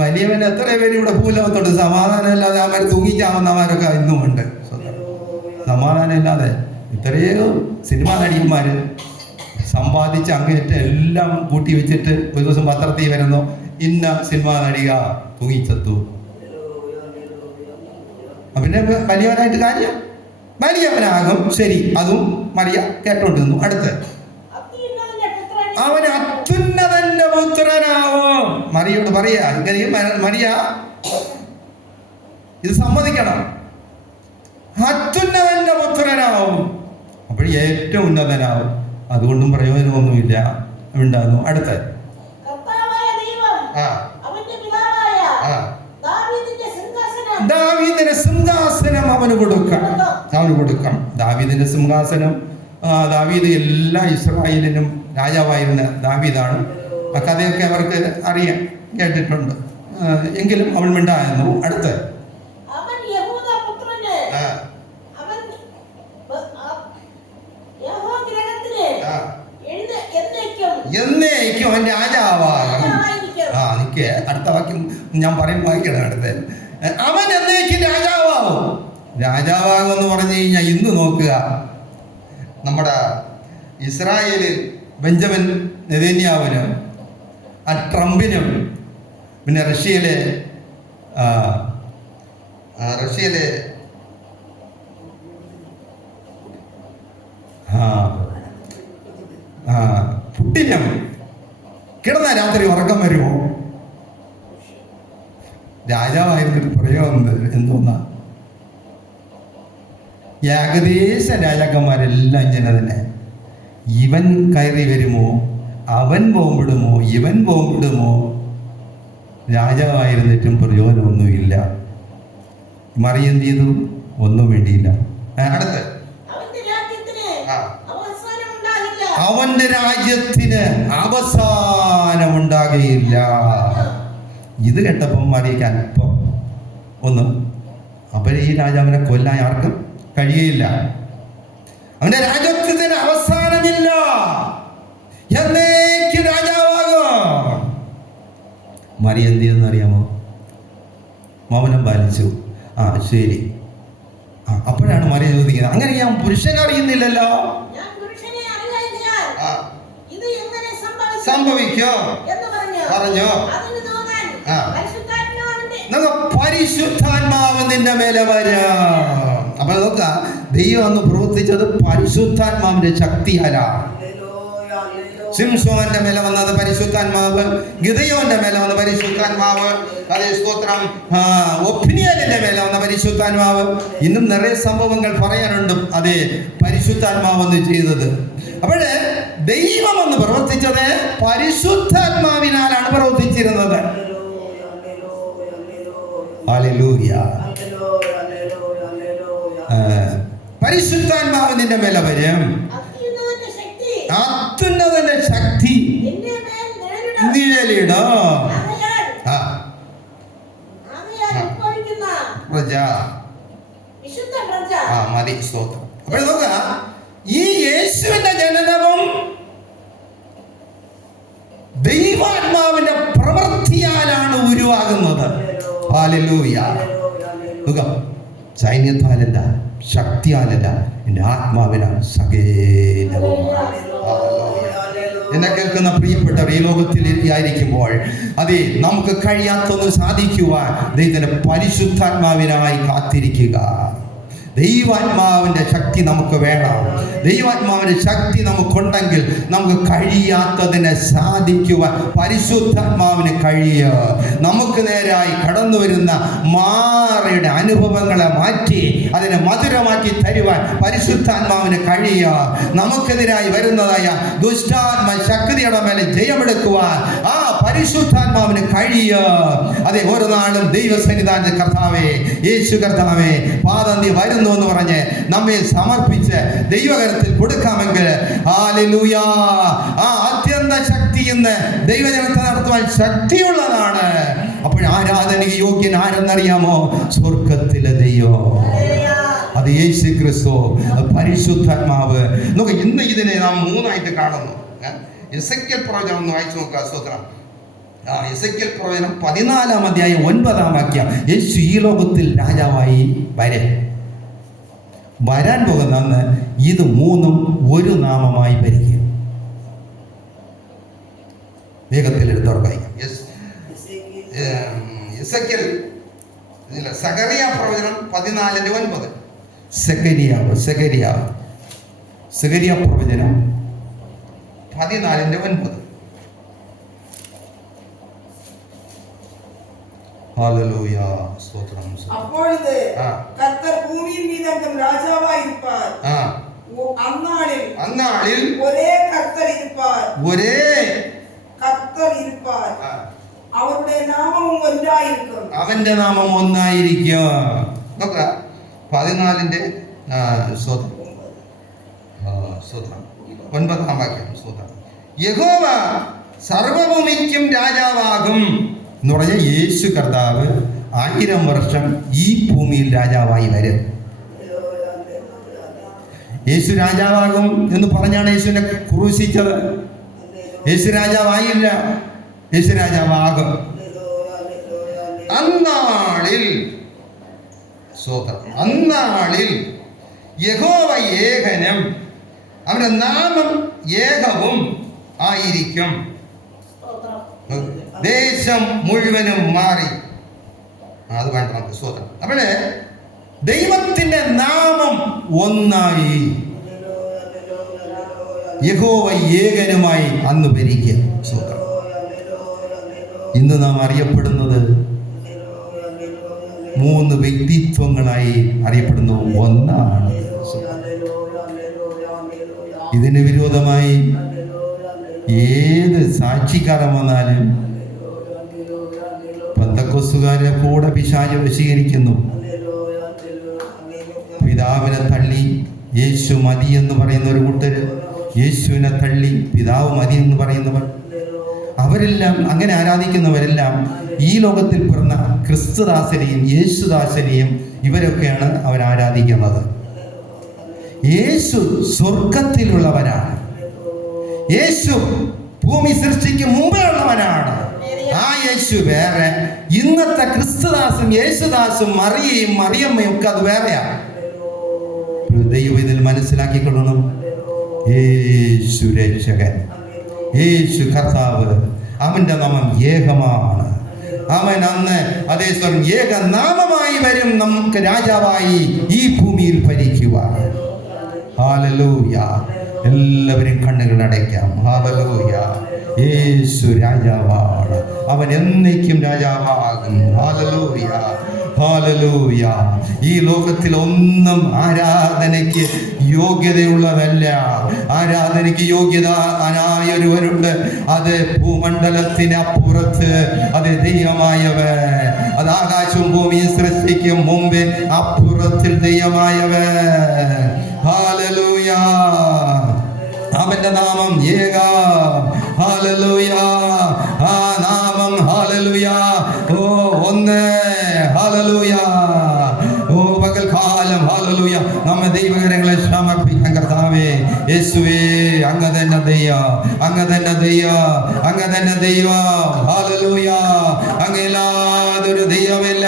വലിയവൻ എത്ര പേര് ഇവിടെ ഭൂലോകത്തുണ്ട്. സമാധാനം ഇല്ലാതെ അവന്മാർ തൂങ്ങിച്ചാവുന്നവരൊക്കെ ഇന്നുമുണ്ട്. സമാധാനം ഇല്ലാതെ ഇത്രയോ സിനിമാ നടിയന്മാർ സമ്പാദിച്ച് അങ്ങേറ്റം എല്ലാം കൂട്ടി വെച്ചിട്ട് ഒരു ദിവസം പത്രത്തിൽ വരുന്നു, ഇന്ന സിനിമാ നടിക തൂങ്ങിച്ചെത്തു. പിന്നെ വലിയവനായിട്ട് കാര്യം വലിയവനാകും. ശരി, അതും മറിയ കേട്ടോണ്ടിരുന്നു. അടുത്ത് അവൻ അത്യുന്നതന്റെ പുത്രനാവും. മറിയോട് പറയാ, ഇങ്ങനെ മറിയ ഇത് സമ്മതിക്കണം, അത്യുന്നതന്റെ പുത്രനാവും. അപ്പോൾ ഏറ്റവും ഉന്നതനാവും. അതുകൊണ്ടും പ്രയോജനമൊന്നുമില്ല, ഉണ്ടാകുന്നു. അടുത്ത ദാവീദിന്റെ സിംഹാസനം അവന് കൊടുക്കണം. ദാവീദിന്റെ സിംഹാസനം, ദാവീദ് എല്ലാ ഇസ്രായേലിനും രാജാവായിരുന്ന ദാവീദാണ്. ആ കഥയൊക്കെ അവർക്ക് അറിയാം, കേട്ടിട്ടുണ്ട്. എങ്കിലും അവൾ മിണ്ടായിരുന്നു. അടുത്ത് എന്നേക്കും അവൻ രാജാവാകും. നിക്ക്, അടുത്ത വാക്യം ഞാൻ പറയും, വായിക്കണം അടുത്ത്. അവൻ എന്നേക്കും രാജാവാകും. രാജാവാകുമെന്ന് പറഞ്ഞു കഴിഞ്ഞാൽ ഇന്ന് നോക്കുക, നമ്മുടെ ഇസ്രായേലിൽ ബെഞ്ചമിൻ നെതന്യാഹുവിനും ആ ട്രംപിനും പിന്നെ റഷ്യയിലെ പുട്ടിനും കിടന്ന രാത്രി ഉറക്കം വരുമോ? രാജാവായിരുന്നിട്ട് പ്രയോഗം എന്തോന്നാ? ഏകദേശ രാജാക്കന്മാരെല്ലാം ഇങ്ങനെ തന്നെ. ഇവൻ കയറി വരുമോ, അവൻ ബോംബിടുമോ, ഇവൻ ബോംബിടുമോ? രാജാവായിരുന്നിട്ടും പ്രയോജനമൊന്നുമില്ല. മറിയ എന്ത് ചെയ്തു? ഒന്നും വേണ്ടിയില്ല. അടുത്ത്, അവന്റെ രാജ്യത്തിന് അവസാനമുണ്ടാകുകയില്ല. ഇത് കേട്ടപ്പം മറിയയ്ക്ക് അല്പം ഒന്നും, അപ്പോൾ ഈ രാജാവിനെ കൊല്ലാൻ ആർക്കും കഴിയില്ല. അവന്റെ രാജ്യത്തിന് അവസാനമില്ല, എന്നേക്ക് രാജാവാകും. മറിയ എന്ത് ചെയ്തെന്ന് അറിയാമോ? മൗനം പാലിച്ചു. ശരി. അപ്പോഴാണ് മറിയ ചോദിക്കുന്നത്, അങ്ങനെ ഞാൻ പുരുഷനെ അറിയുന്നില്ലല്ലോ, സംഭവിക്കോ പറഞ്ഞോ? പരിശുദ്ധാത്മാവ് നിന്റെ മേലെ വരാം. അപ്പൊ നോക്ക, ദൈവം അന്ന് പ്രവർത്തിച്ചത് പരിശുദ്ധാത്മാവിന്റെ ശക്തിയാലാണ്. സിംസോന്റെ മേലെ വന്നത് പരിശുദ്ധാത്മാവ്, ഗിദെയോന്റെ മേലെ വന്ന പരിശുദ്ധാത്മാവ്, അതേ സ്തോത്രം, ഒഫ്നിയേലിന്റെ മേലെ വന്ന പരിശുദ്ധാത്മാവ്. ഇന്നും നിറയെ സംഭവങ്ങൾ പറയാനുണ്ട് അതേ പരിശുദ്ധാത്മാവെന്ന് ചെയ്തത്. അപ്പോഴേ ദൈവം എന്ന് പ്രവർത്തിച്ചത് പരിശുദ്ധാത്മാവിനാലാണ് പ്രവർത്തിച്ചിരുന്നത്. ഹല്ലേലൂയ. പരിശുദ്ധാത്മാവ് നിന്റെ മേലെ വരും, അത്യുന്നതന്റെ ശക്തി നിഴലിടും. മതി, സ്തോത്രം. അപ്പോൾ നോക്ക, ഈ യേശുവിന്റെ ജനനവും ദൈവാത്മാവിന്റെ പ്രവൃത്തിയാലാണ് ഉരുവാകുന്നത്. ഹല്ലേലൂയ. സൈന്യത്താലല്ല, ശക്തിയാലല്ല, എൻ്റെ ആത്മാവിനാൽ സകലവും. എന്നെ കേൾക്കുന്ന പ്രിയപ്പെട്ടവർ, ഈ ലോകത്തിൽ ആയിരിക്കുമ്പോൾ അതെ നമുക്ക് കഴിയാത്തൊന്നും സാധിക്കുവാൻ ദൈവത്തിന്റെ പരിശുദ്ധാത്മാവിനായി കാത്തിരിക്കുക. ദൈവാത്മാവിന്റെ ശക്തി നമുക്ക് വേണം. ദൈവാത്മാവിന്റെ ശക്തി നമുക്കുണ്ടെങ്കിൽ നമുക്ക് കഴിയാത്തതിനെ സാധിക്കുവാൻ പരിശുദ്ധാത്മാവിന് കഴിയുക. നമുക്ക് നേരായി കടന്നു വരുന്ന മാറയുടെ അനുഭവങ്ങളെ മാറ്റി അതിനെ മധുരമാക്കി തരുവാൻ പരിശുദ്ധാത്മാവിന് കഴിയുക. നമുക്കെതിരായി വരുന്നതായ ദുഷ്ടാത്മ ശക്തിയുടെ മേലെ ജയമെടുക്കുവാൻ ആ പരിശുദ്ധാത്മാവിന് കഴിയുക. അതെ, ഒരു നാളും ദൈവസന്നിധാനത്തിൽ കർത്താവേ, യേശു കർത്താവേ, പാദാന്തി വരുന്നു എന്ന് പറഞ്ഞ് നമ്മെ സമർപ്പിച്ച് ദൈവകരത്തിൽ കൊടുക്കാമെങ്കിൽ ഹല്ലേലൂയ, ആ അത്യന്ത ശക്തി ഇന്ന് ദൈവജനത്തെ നടത്തുവാൻ ശക്തിയുള്ളതാണ്. അപ്പോൾ ആരാധനയ്ക്ക് യോഗ്യൻ ആരെന്നറിയാമോ? സ്വർഗത്തിലെ ദൈവം, അത് യേശു ക്രിസ്തു, പരിശുദ്ധാത്മാവ്. നോക്ക്, ഇന്ന് ഇതിനെ നാം മൂന്നായിട്ട് കാണുന്നു. എസെക്കിയേൽ പ്രവചനം ഒന്ന് വായിച്ചു നോക്കുക. സ്തോത്രം. എസെക്കിയേൽ പ്രവചനം 14-ാം അധ്യായം 9-ാം വാക്യം. യേശു ഈ ലോകത്തിൽ രാജാവായി വരാൻ പോകുന്ന ഇത് മൂന്നും ഒരു നാമമായി ഭരിക്കും. വേഗത്തിൽ എടുത്തോർക്ക് വായിക്കാം. സഖറിയ പ്രവചനം 14:9. സഖറിയ പ്രവചനം 14:9. ഹല്ലേലൂയ, സ്തോത്രം. அப்பொழுது கர்த்தர் பூமியின் மீதெங்கும் ராஜாவாய் இருப்பார். அந்நாளில் ஒரே கர்த்தர் இருப்பார். அவருடைய நாமமும் ஒன்றாயிருக்கும். അവന്റെ നാമം ഒന്നായിരിക്കും. നോക്കുക, 14-ന്റെ സ്തോത്രം 9-ാം വാക്യം. സ്തോത്രം. യഹോവ സർവഭൂമിക്കും രാജാവാകും എന്ന് പറഞ്ഞാൽ യേശു കർത്താവ് 1000 വർഷം ഈ ഭൂമിയിൽ രാജാവായി വരും. യേശു രാജാവാകും എന്ന് പറഞ്ഞാണ് യേശുവിനെ ക്രൂശിച്ചത്. യേശു രാജാവായില്ല, യേശു രാജാവാകും. അന്നാളിൽ അന്നാളിൽ യഹോവ ഏകനും അവന്റെ നാമം ഏകവും ആയിരിക്കും. ദേശം മുഴുവനും മാറി. അത് വേണ്ട നമുക്ക് സ്തോത്രം. അപ്പോഴേ ദൈവത്തിന്റെ നാമം ഒന്നായി, യഹോവ ഏകനുമായി അന്ന് ഭരിക്കുക. സ്തോത്രം. ഇന്ന് നാം അറിയപ്പെടുന്നത് 3 വ്യക്തിത്വങ്ങളായി അറിയപ്പെടുന്നു. ഒന്നാണ്. ഇതിന് വിരോധമായി ഏത് സാക്ഷിക്കാരൻ വന്നാലും പെന്തക്കോസ്തുകാരെ കൂടെ പിശാച് വശീകരിക്കുന്നു. പിതാവിനെ തള്ളി യേശു മതി എന്ന് പറയുന്ന ഒരു കൂട്ടര്, യേശുവിനെ തള്ളി പിതാവ് മതി എന്ന് പറയുന്നവർ, അവരെല്ലാം അങ്ങനെ ആരാധിക്കുന്നവരെല്ലാം ഈ ലോകത്തിൽ പിറന്ന ക്രിസ്തുദാസനെയും യേശുദാസനെയും ഇവരൊക്കെയാണ് അവരാരാധിക്കുന്നത്. യേശു സ്വർഗത്തിലുള്ളവനാണ്. യേശു ഭൂമി സൃഷ്ടിക്ക് മുമ്പേ ഉള്ളവനാണ്. ആ യേശു വേറെ. ഇന്നത്തെ ക്രിസ്തുദാസും യേശുദാസും മറിയയും മറിയമ്മയും ഒക്കെ അത് വേറെയാണ്. ദൈവം ഇതിൽ മനസ്സിലാക്കിക്കൊള്ളണം. യേശു രക്ഷകൻ, യേശു കർത്താവ്, അവന്റെ നാമം ഏകമാണ്. അവൻ അന്ന് അതേസമയം ഏകനാമമായി വരും, നമുക്ക് രാജാവായി ഈ ഭൂമിയിൽ ഭരിക്കുവാൻ. ഹല്ലേലൂയ. എല്ലാവരും കണ്ണുകൾ അടയ്ക്കാം. ഹല്ലേലൂയ. യേശു രാജാവാണ്. അവൻ എന്നേക്കും രാജാവാകും. Hallelujah, hallelujah. ഈ ലോകത്തിൽ ഒന്നും ആരാധനയ്ക്ക് യോഗ്യതയുള്ളതല്ല. ആരാധനയ്ക്ക് യോഗ്യത ആയൊരുവനുണ്ട്. അത് ഭൂമണ്ഡലത്തിനപ്പുറത്ത്, അത് ദൈവമായവൻ. അത് ആകാശവും ഭൂമിയും സൃഷ്ടിക്കും മുമ്പേ അപ്പുറത്തിൽ ദൈവമായവൻ. ഹല്ലേലൂയ. അവന്റെ നാമം ഏക. ഹല്ലേലൂയ. ആ നാമം ഹല്ലേലൂയ. ഓ ഒന്ന്. ഹല്ലേലൂയ. ഓ പകൽക്കാലം ഹല്ലേലൂയ നമ്മെ ദൈവകരങ്ങളെ സമർപ്പിക്കാൻ. കർത്താവേ യേശുവേ, അങ്ങ് തന്നെ ദൈവം, അങ്ങ് തന്നെ ദൈവം, അങ്ങ് തന്നെ ദൈവം. ഹല്ലേലൂയ. അങ്ങയില്ലാതൊരു ദൈവമില്ല,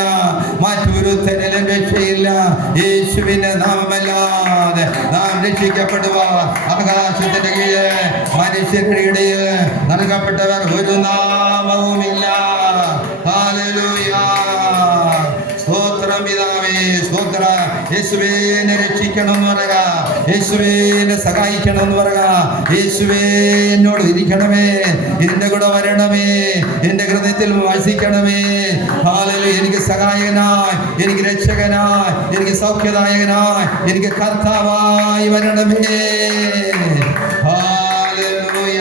മറ്റൊരു തരലും രക്ഷയില്ല. യേശുവിന്റെ നാമമല്ലാതെ നാം രക്ഷിക്കപ്പെടുവാൻ ആകാശത്തിന്റെ കീഴ് മനുഷ്യരുടെ ഇടയിൽ നൽകപ്പെട്ടവർ ഒരു നാമവുമില്ല. ഹല്ലേലൂയ. സ്തോത്രം പിതാവേ, സ്തോത്ര. യേശുവിനെ രക്ഷിക്കണം എന്ന് പറയുക, യേശുവിനെ സഹായിക്കണം എന്ന് പറയുക. യേശുവേ, എന്നോട് ഇരിക്കണമേ, എന്റെ കൂടെ വരണമേ, എന്റെ ഹൃദയത്തിൽ വസിക്കണമേ. ഹല്ലേലൂയ. എനിക്ക് സഹായകനായി, എനിക്ക് രക്ഷകനായി, എനിക്ക് സൗഖ്യദായകനായി, എനിക്ക് കർത്താവായി വരണമേ. Hallelujah,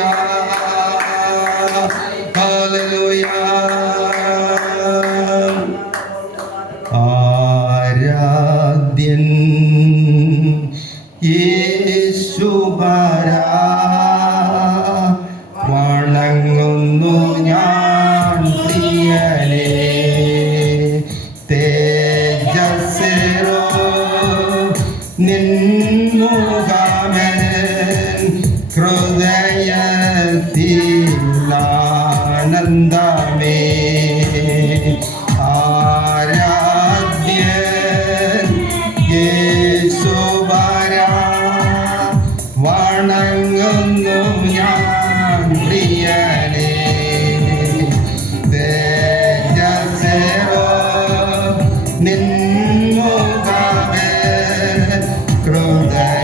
hallelujah. ആരാധ്യൻ യേശുവരാ, വണങ്ങുന്നു ഞാൻ പ്രിയനേ. തേജസ്സേരോ നിന്നുകാമൻ ഹൃദയത്തിലാനന്ദമേ. ആരാധ്യൻ യേശുവരാ, വണങ്ങുന്നു ഞാൻ പ്രിയനേ. തേജസ്സേരോ നിന്നുകാമൻ ഹൃദയത്തിലാനന്ദമേ.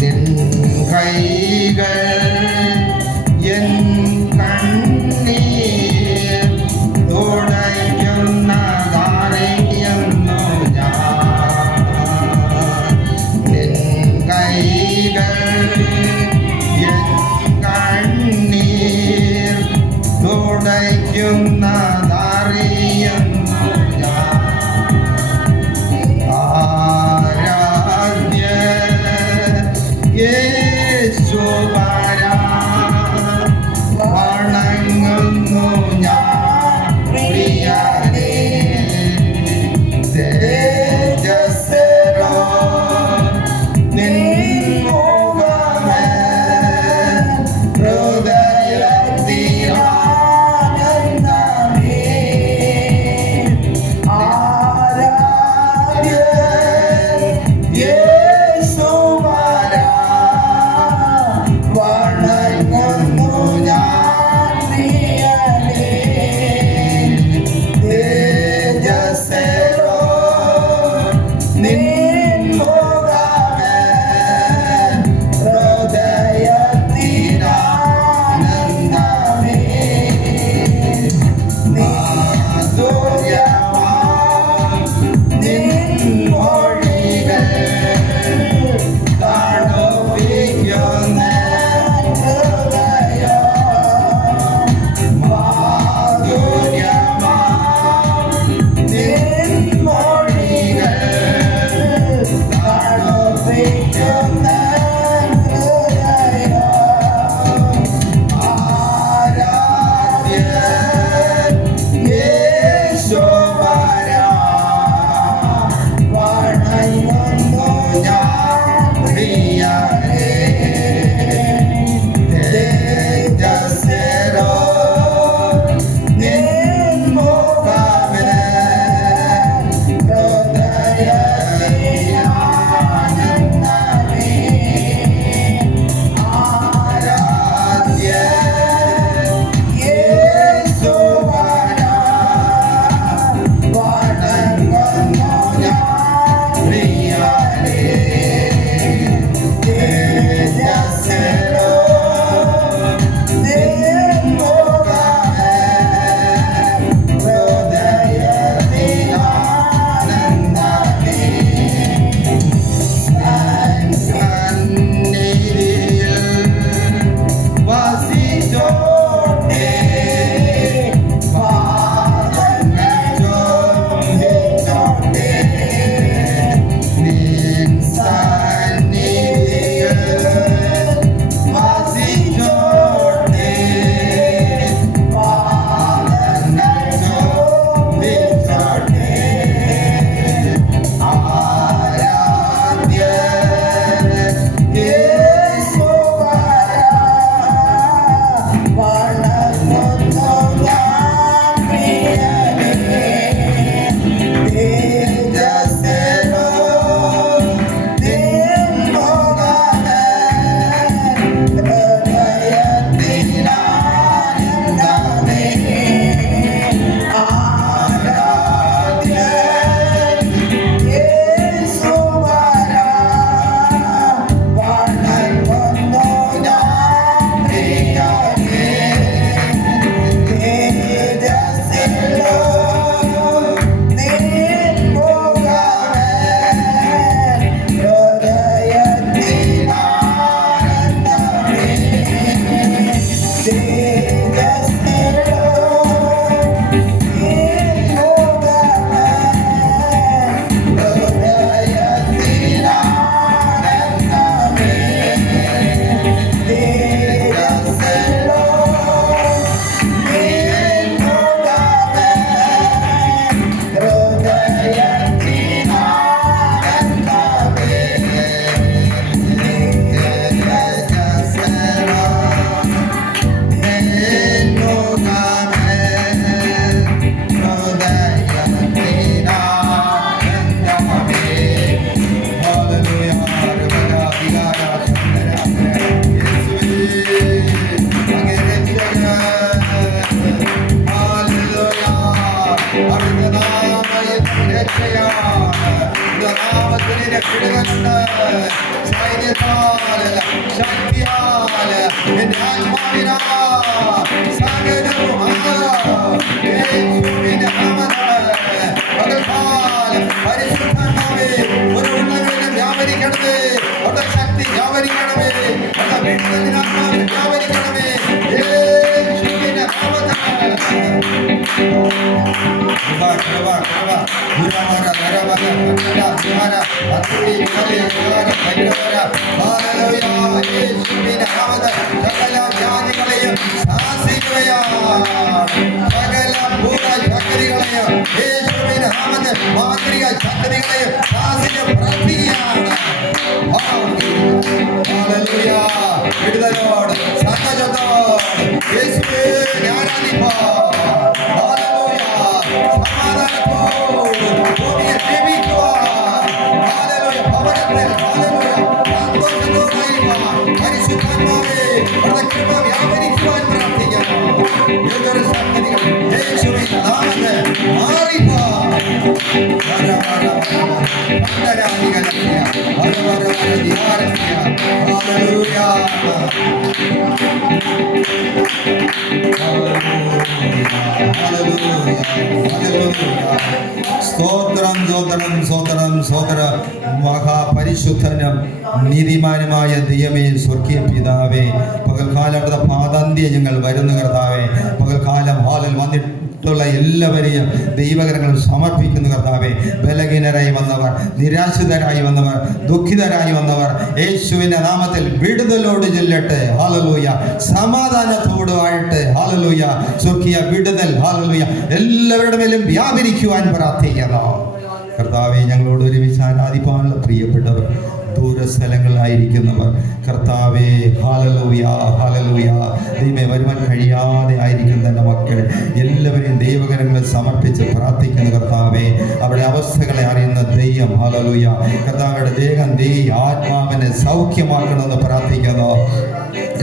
നിൻ കൈകൾ എൻ കണ്ണീർ തുടയ്ക്കുന്നതറിയുന്നു ഞാൻ. നിൻ കൈകൾ എൻ കണ്ണീർ തുടയ്ക്കുന്നതറിയുന്നു ഞാൻ. ആരാധ്യ യേശുവരാ, വണങ്ങുന്നു ഞാൻ പ്രിയനേ. തേജസ്സേരോ നിൻമുഖമേ ഹൃദയത്തിലാനന്ദമേ. വിടുതലുണ്ട്. സൈന്യത്താല് ശക്തിയാല് എന്റെ ആത്മാവിനാൽ സകലവും യേശുവിന്റെ നാമത്തിൽ പകൽക്കാലം പരിശുദ്ധാത്മാവേ ഒരു ഉള്ളകളിലും വ്യാപരിക്കണമേ. അവിടെ ശക്തി വ്യാപരിക്കണമേ. അവിടെ വിടുതലിനാത്മാവിൽ വ്യാപരിക്കണമേ. യേശുവിന്റെ നാമത്തിൽ വിടുതലോട് സന്തോഷത്തോട് യേശുവേ ആരാധിപ്പാൻ സ്തോത്രം സ്തോത്രം സ്തോത്രം സ്തോത്രം. മഹാപരിശുദ്ധനും നീതിമാനുമായ ദൈവമേ, സ്വർഗീയ പിതാവേ, പകൽക്കാലം പാദാന്ത്യം ഞങ്ങൾ വരുന്ന കർത്താവേ, പകൽക്കാലം ഹാളിൽ വന്നിട്ടുള്ള എല്ലാവരെയും ദൈവകരങ്ങൾ സമർപ്പിക്കുന്ന കർത്താവേ. ബലഹീനരായി വന്നവർ, നിരാശിതരായി വന്നവർ, ദുഃഖിതരായി വന്നവർ യേശുവിന്റെ നാമത്തിൽ വിടുതലോട് ചെല്ലട്ടെ. ഹല്ലേലൂയ. സമാധാനത്തോടുമായിട്ട് ഹല്ലേലൂയ. സ്വർഗീയ വിടുതൽ ഹല്ലേലൂയ എല്ലാവരുടെ മേലും വ്യാപരിക്കുവാൻ പ്രാർത്ഥിക്കുന്നു കർത്താവെ. ഞങ്ങളോട് ഒരുമിച്ച് ആരാധിപ്പാനുള്ള പ്രിയപ്പെട്ടവർ, ദൂരസ്ഥലങ്ങളിലായിരിക്കുന്നവർ കർത്താവേ, ഹല്ലേലൂയ ഹല്ലേലൂയ. ദൈവമേ, വരുവാൻ കഴിയാതെ ആയിരിക്കുന്ന എൻ്റെ മക്കൾ എല്ലാവരെയും ദൈവകരങ്ങളിൽ സമർപ്പിച്ച് പ്രാർത്ഥിക്കുന്ന കർത്താവേ. അവിടെ അവസ്ഥകളെ അറിയുന്ന ദൈവം ഹല്ലേലൂയ കർത്താവയുടെ ദേഹം ആത്മാവിനെ സൗഖ്യമാക്കണമെന്ന് പ്രാർത്ഥിക്കുന്നു.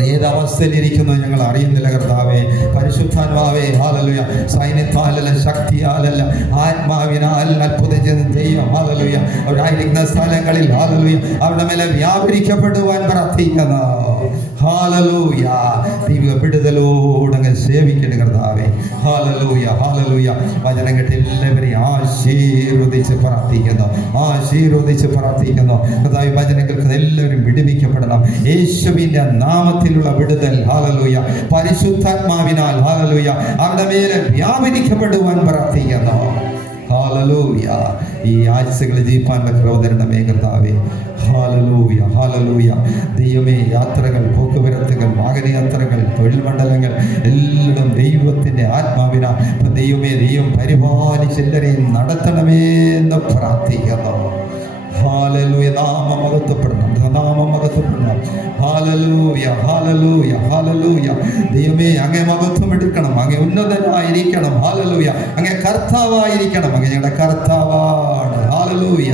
ഏത് അവസ്ഥയിലിരിക്കുന്നു ഞങ്ങൾ അറിയുന്നില്ല കർത്താവേ. പരിശുദ്ധാത്മാവേ ഹല്ലേലൂയ, സൈന്യത്താലല്ല ശക്തിയാലല്ല ആത്മാവിനാൽ അത്ഭുതം ചെയ്യുന്ന ദൈവം ഹല്ലേലൂയ അവരായിരിക്കുന്ന സ്ഥലങ്ങളിൽ ഹല്ലേലൂയ അവരുടെ മേലെ വ്യാപരിക്കപ്പെടുവാൻ പ്രാർത്ഥിക്കുന്നു. ഹല്ലേലൂയ. ദൈവിക വിടുതലോടങ്ങ് സേവിക്കട്ടെ കർത്താവേ. Hallelujah hallelujah. വചനം കേട്ട് എല്ലാവരെയും ആശീർവദിച്ച് പ്രാർത്ഥിക്കുന്നു, ആശീർവദിച്ച് പ്രാർത്ഥിക്കുന്നു കർത്താവേ. വചനം കേൾക്കുന്ന എല്ലാവരും വിടുവിക്കപ്പെടണം യേശുവിന്റെ നാമത്തിലുള്ള വിടുതൽ ഹല്ലേലൂയ പരിശുദ്ധാത്മാവിനാൽ ഹല്ലേലൂയ അവരുടെ മേലെ വ്യാപരിക്കപ്പെടുവാൻ പ്രാർത്ഥിക്കുന്നു. ഹല്ലേലൂയ. ഈ ആഴ്ചകളിൽ ജീവിപ്പാനുള്ള കൃപ തരണമേ കർത്താവേ. Hallelujah hallelujah. ദൈവമേ, യാത്രകൾ, പോക്കുവരത്തുകൾ, വാഹനയാത്രകൾ, തൊഴിൽ മണ്ഡലങ്ങൾ എല്ലാം ദൈവത്തിൻ്റെ ആത്മാവിനാ ദൈവമേ ദൈവം പരിപാലിച്ചെല്ലാരെയും നടത്തണമേ എന്ന് പ്രാർത്ഥിക്കുന്നു. ഹല്ലേലൂയ. നാമം മഹത്വപ്പെടണം, നാമം മഹത്വപ്പെടണം. ഹല്ലേലൂയ ഹല്ലേലൂയ ഹല്ലേലൂയ. ദൈവമേ, അങ്ങേ മഹത്വം എടുക്കണം, അങ്ങേ ഉന്നതനായിരിക്കണം. ഹല്ലേലൂയ. അങ്ങേ കർത്താവായിരിക്കണം, അങ്ങേ ഞങ്ങളുടെ കർത്താവാണ്. ഹല്ലേലൂയ.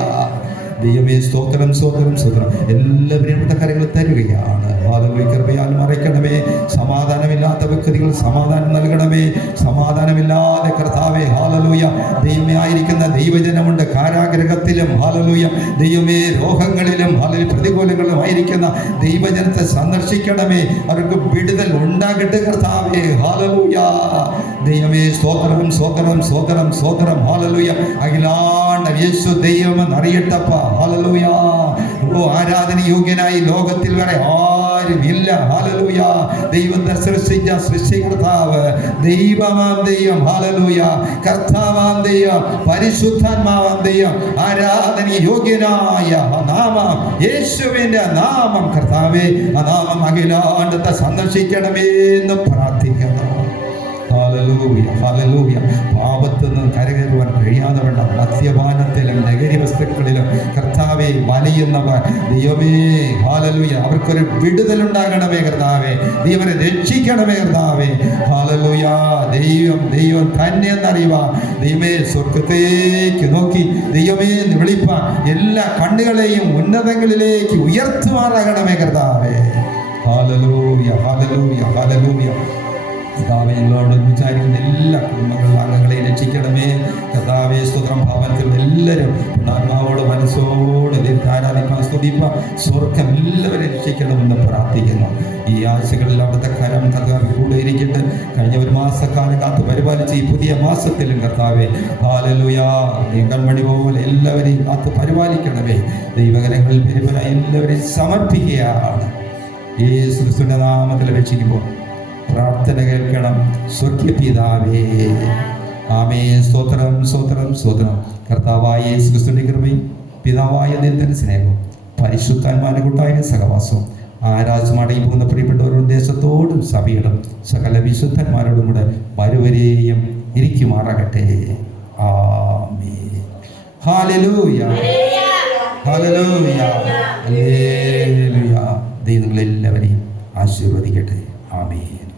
ദൈവമേ, സ്തോത്രം സ്തോത്രം സ്തോത്രം. എല്ലാവരെയും കാര്യങ്ങൾ തരുകയാണ്. ഹല്ലേലൂയ. കൃപയാൽ മറയ്ക്കണമേ. സമാധാനമില്ലാത്ത വ്യക്തികൾ സമാധാനം നൽകണമേ. സമാധാനമില്ലാതെ കർത്താവേ ഹല്ലേലൂയ ദൈവമേ ആയിരിക്കുന്ന ദൈവജനമുണ്ട് കാരാഗ്രഹത്തിലും ഹല്ലേലൂയ ദൈവമേ രോഗങ്ങളിലും ഹല്ലേലൂയ പ്രതികൂലങ്ങളിലും ആയിരിക്കുന്ന ദൈവജനത്തെ സന്ദർശിക്കണമേ. അവർക്ക് വിടുതൽ ഉണ്ടാകട്ടെ കർത്താവേ. ഹല്ലേലൂയ. ദൈവമേ, സ്തോത്രം സ്തോത്രം സ്തോത്രം സ്തോത്രം. ഹല്ലേലൂയ. അഖിലാണ്ട യേശു ദൈവമെന്ന് അറിയട്ടപ്പ. ഹല്ലേലൂയ. ഓ, ആരാധന യോഗ്യനായി ലോകത്തിൽ വരെ ആരും ഇല്ല. ഹല്ലേലൂയ. ദൈവത്തെ സൃഷ്ടിച്ച സൃഷ്ടികർത്താവ് ദൈവമാം ദൈവം. ഹല്ലേലൂയ. കർത്താവാം ദൈവം, പരിശുദ്ധാത്മാവാം ദൈവം. ആരാധന യോഗ്യനായ നാമം യേശുവിന്റെ നാമം കർത്താവേ. ആ നാമം അഖിലാണ്ടത്തെ സന്ദർശിക്കണമേ എന്ന് പ്രാർത്ഥിക്കുന്നു. Hallelujah hallelujah. പാപത്തിൽ നിന്ന് കരകയറുവാൻ കഴിയാതെ വേണ്ട മദ്യപാനത്തിലും ലഹരി വസ്തുക്കളിലും കർത്താവെ വലയുന്നവർ ദൈവമേ ഹല്ലേലൂയ അവർക്കൊരു വിടുതലുണ്ടാകണമേ കർത്താവേ. ദൈവനെ രക്ഷിക്കണമേ കർത്താവേ. ഹല്ലേലൂയ. ദൈവം തന്നെ എന്നറിയുക. ദൈവമേ, സ്വർഗത്തേക്ക് നോക്കി ദൈവമേ എന്ന് വിളിപ്പാൻ എല്ലാ കണ്ണുകളെയും ഉന്നതങ്ങളിലേക്ക് ഉയർത്തുമാറാകണമേ കർത്താവേ. ഹല്ലേലൂയ ഹല്ലേലൂയ ഹല്ലേലൂയ. കർത്താവേ, ഞങ്ങളോട് വിചാരിക്കുന്ന എല്ലാ കുടുംബങ്ങളിലെ അംഗങ്ങളെയും രക്ഷിക്കണമേ കർത്താവേ. കർത്താവേ സ്തോത്രം. ഭവനത്തിൽ എല്ലാവരും ആത്മാവോട് മനസ്സോട് ആരാധിക്കാൻ സ്തുതിപ്പാൻ സ്വർഗം എല്ലാവരും രക്ഷിക്കണമെന്ന് പ്രാർത്ഥിക്കുന്നു. ഈ ആഴ്ചകളിൽ അവിടുത്തെ കരം കർത്താവ് കൂടെ ഇരിക്കട്ടെ. കഴിഞ്ഞ ഒരു മാസക്കാലം കാത്ത് പരിപാലിച്ച് ഈ പുതിയ മാസത്തിലും കർത്താവേ ഹല്ലേലൂയ കൺമണി പോലെ എല്ലാവരെയും കാത്ത് പരിപാലിക്കണമേ. ദൈവകരങ്ങളിൽ പെരുമനായി എല്ലാവരെയും സമർപ്പിക്കുകയാണ്. യേശു ക്രിസ്തുവിന്റെ നാമത്തിൽ അപേക്ഷിക്കുമ്പോൾ പ്രാർത്ഥന കേൾക്കണം സ്വർഗ്ഗീയ പിതാവേ. ആമേൻ. സ്തോത്രം സ്തോത്രം സ്തോത്രം. കർത്താവായ യേശു ക്രിസ്തുവിന്റെ കൃപയും പിതാവായ ദൈവത്തിന്റെ സ്നേഹവും പരിശുദ്ധാത്മാവിന്റെ കൂട്ടായ്മയും സഹവാസവും ആരാധനമടങ്ങി പോകുന്ന പ്രിയപ്പെട്ടവരുടെ ദേശത്തോടും സഭയോടും സകല വിശുദ്ധന്മാരോടും കൂടെ വരുവരെയും ഇരിക്കുമാറാകട്ടെ. ആമേൻ. ഹല്ലേലൂയ ഹല്ലേലൂയ ഹല്ലേലൂയ. ദൈവം നിങ്ങളെല്ലാവരെയും ആശീർവദിക്കട്ടെ. ആമേൻ.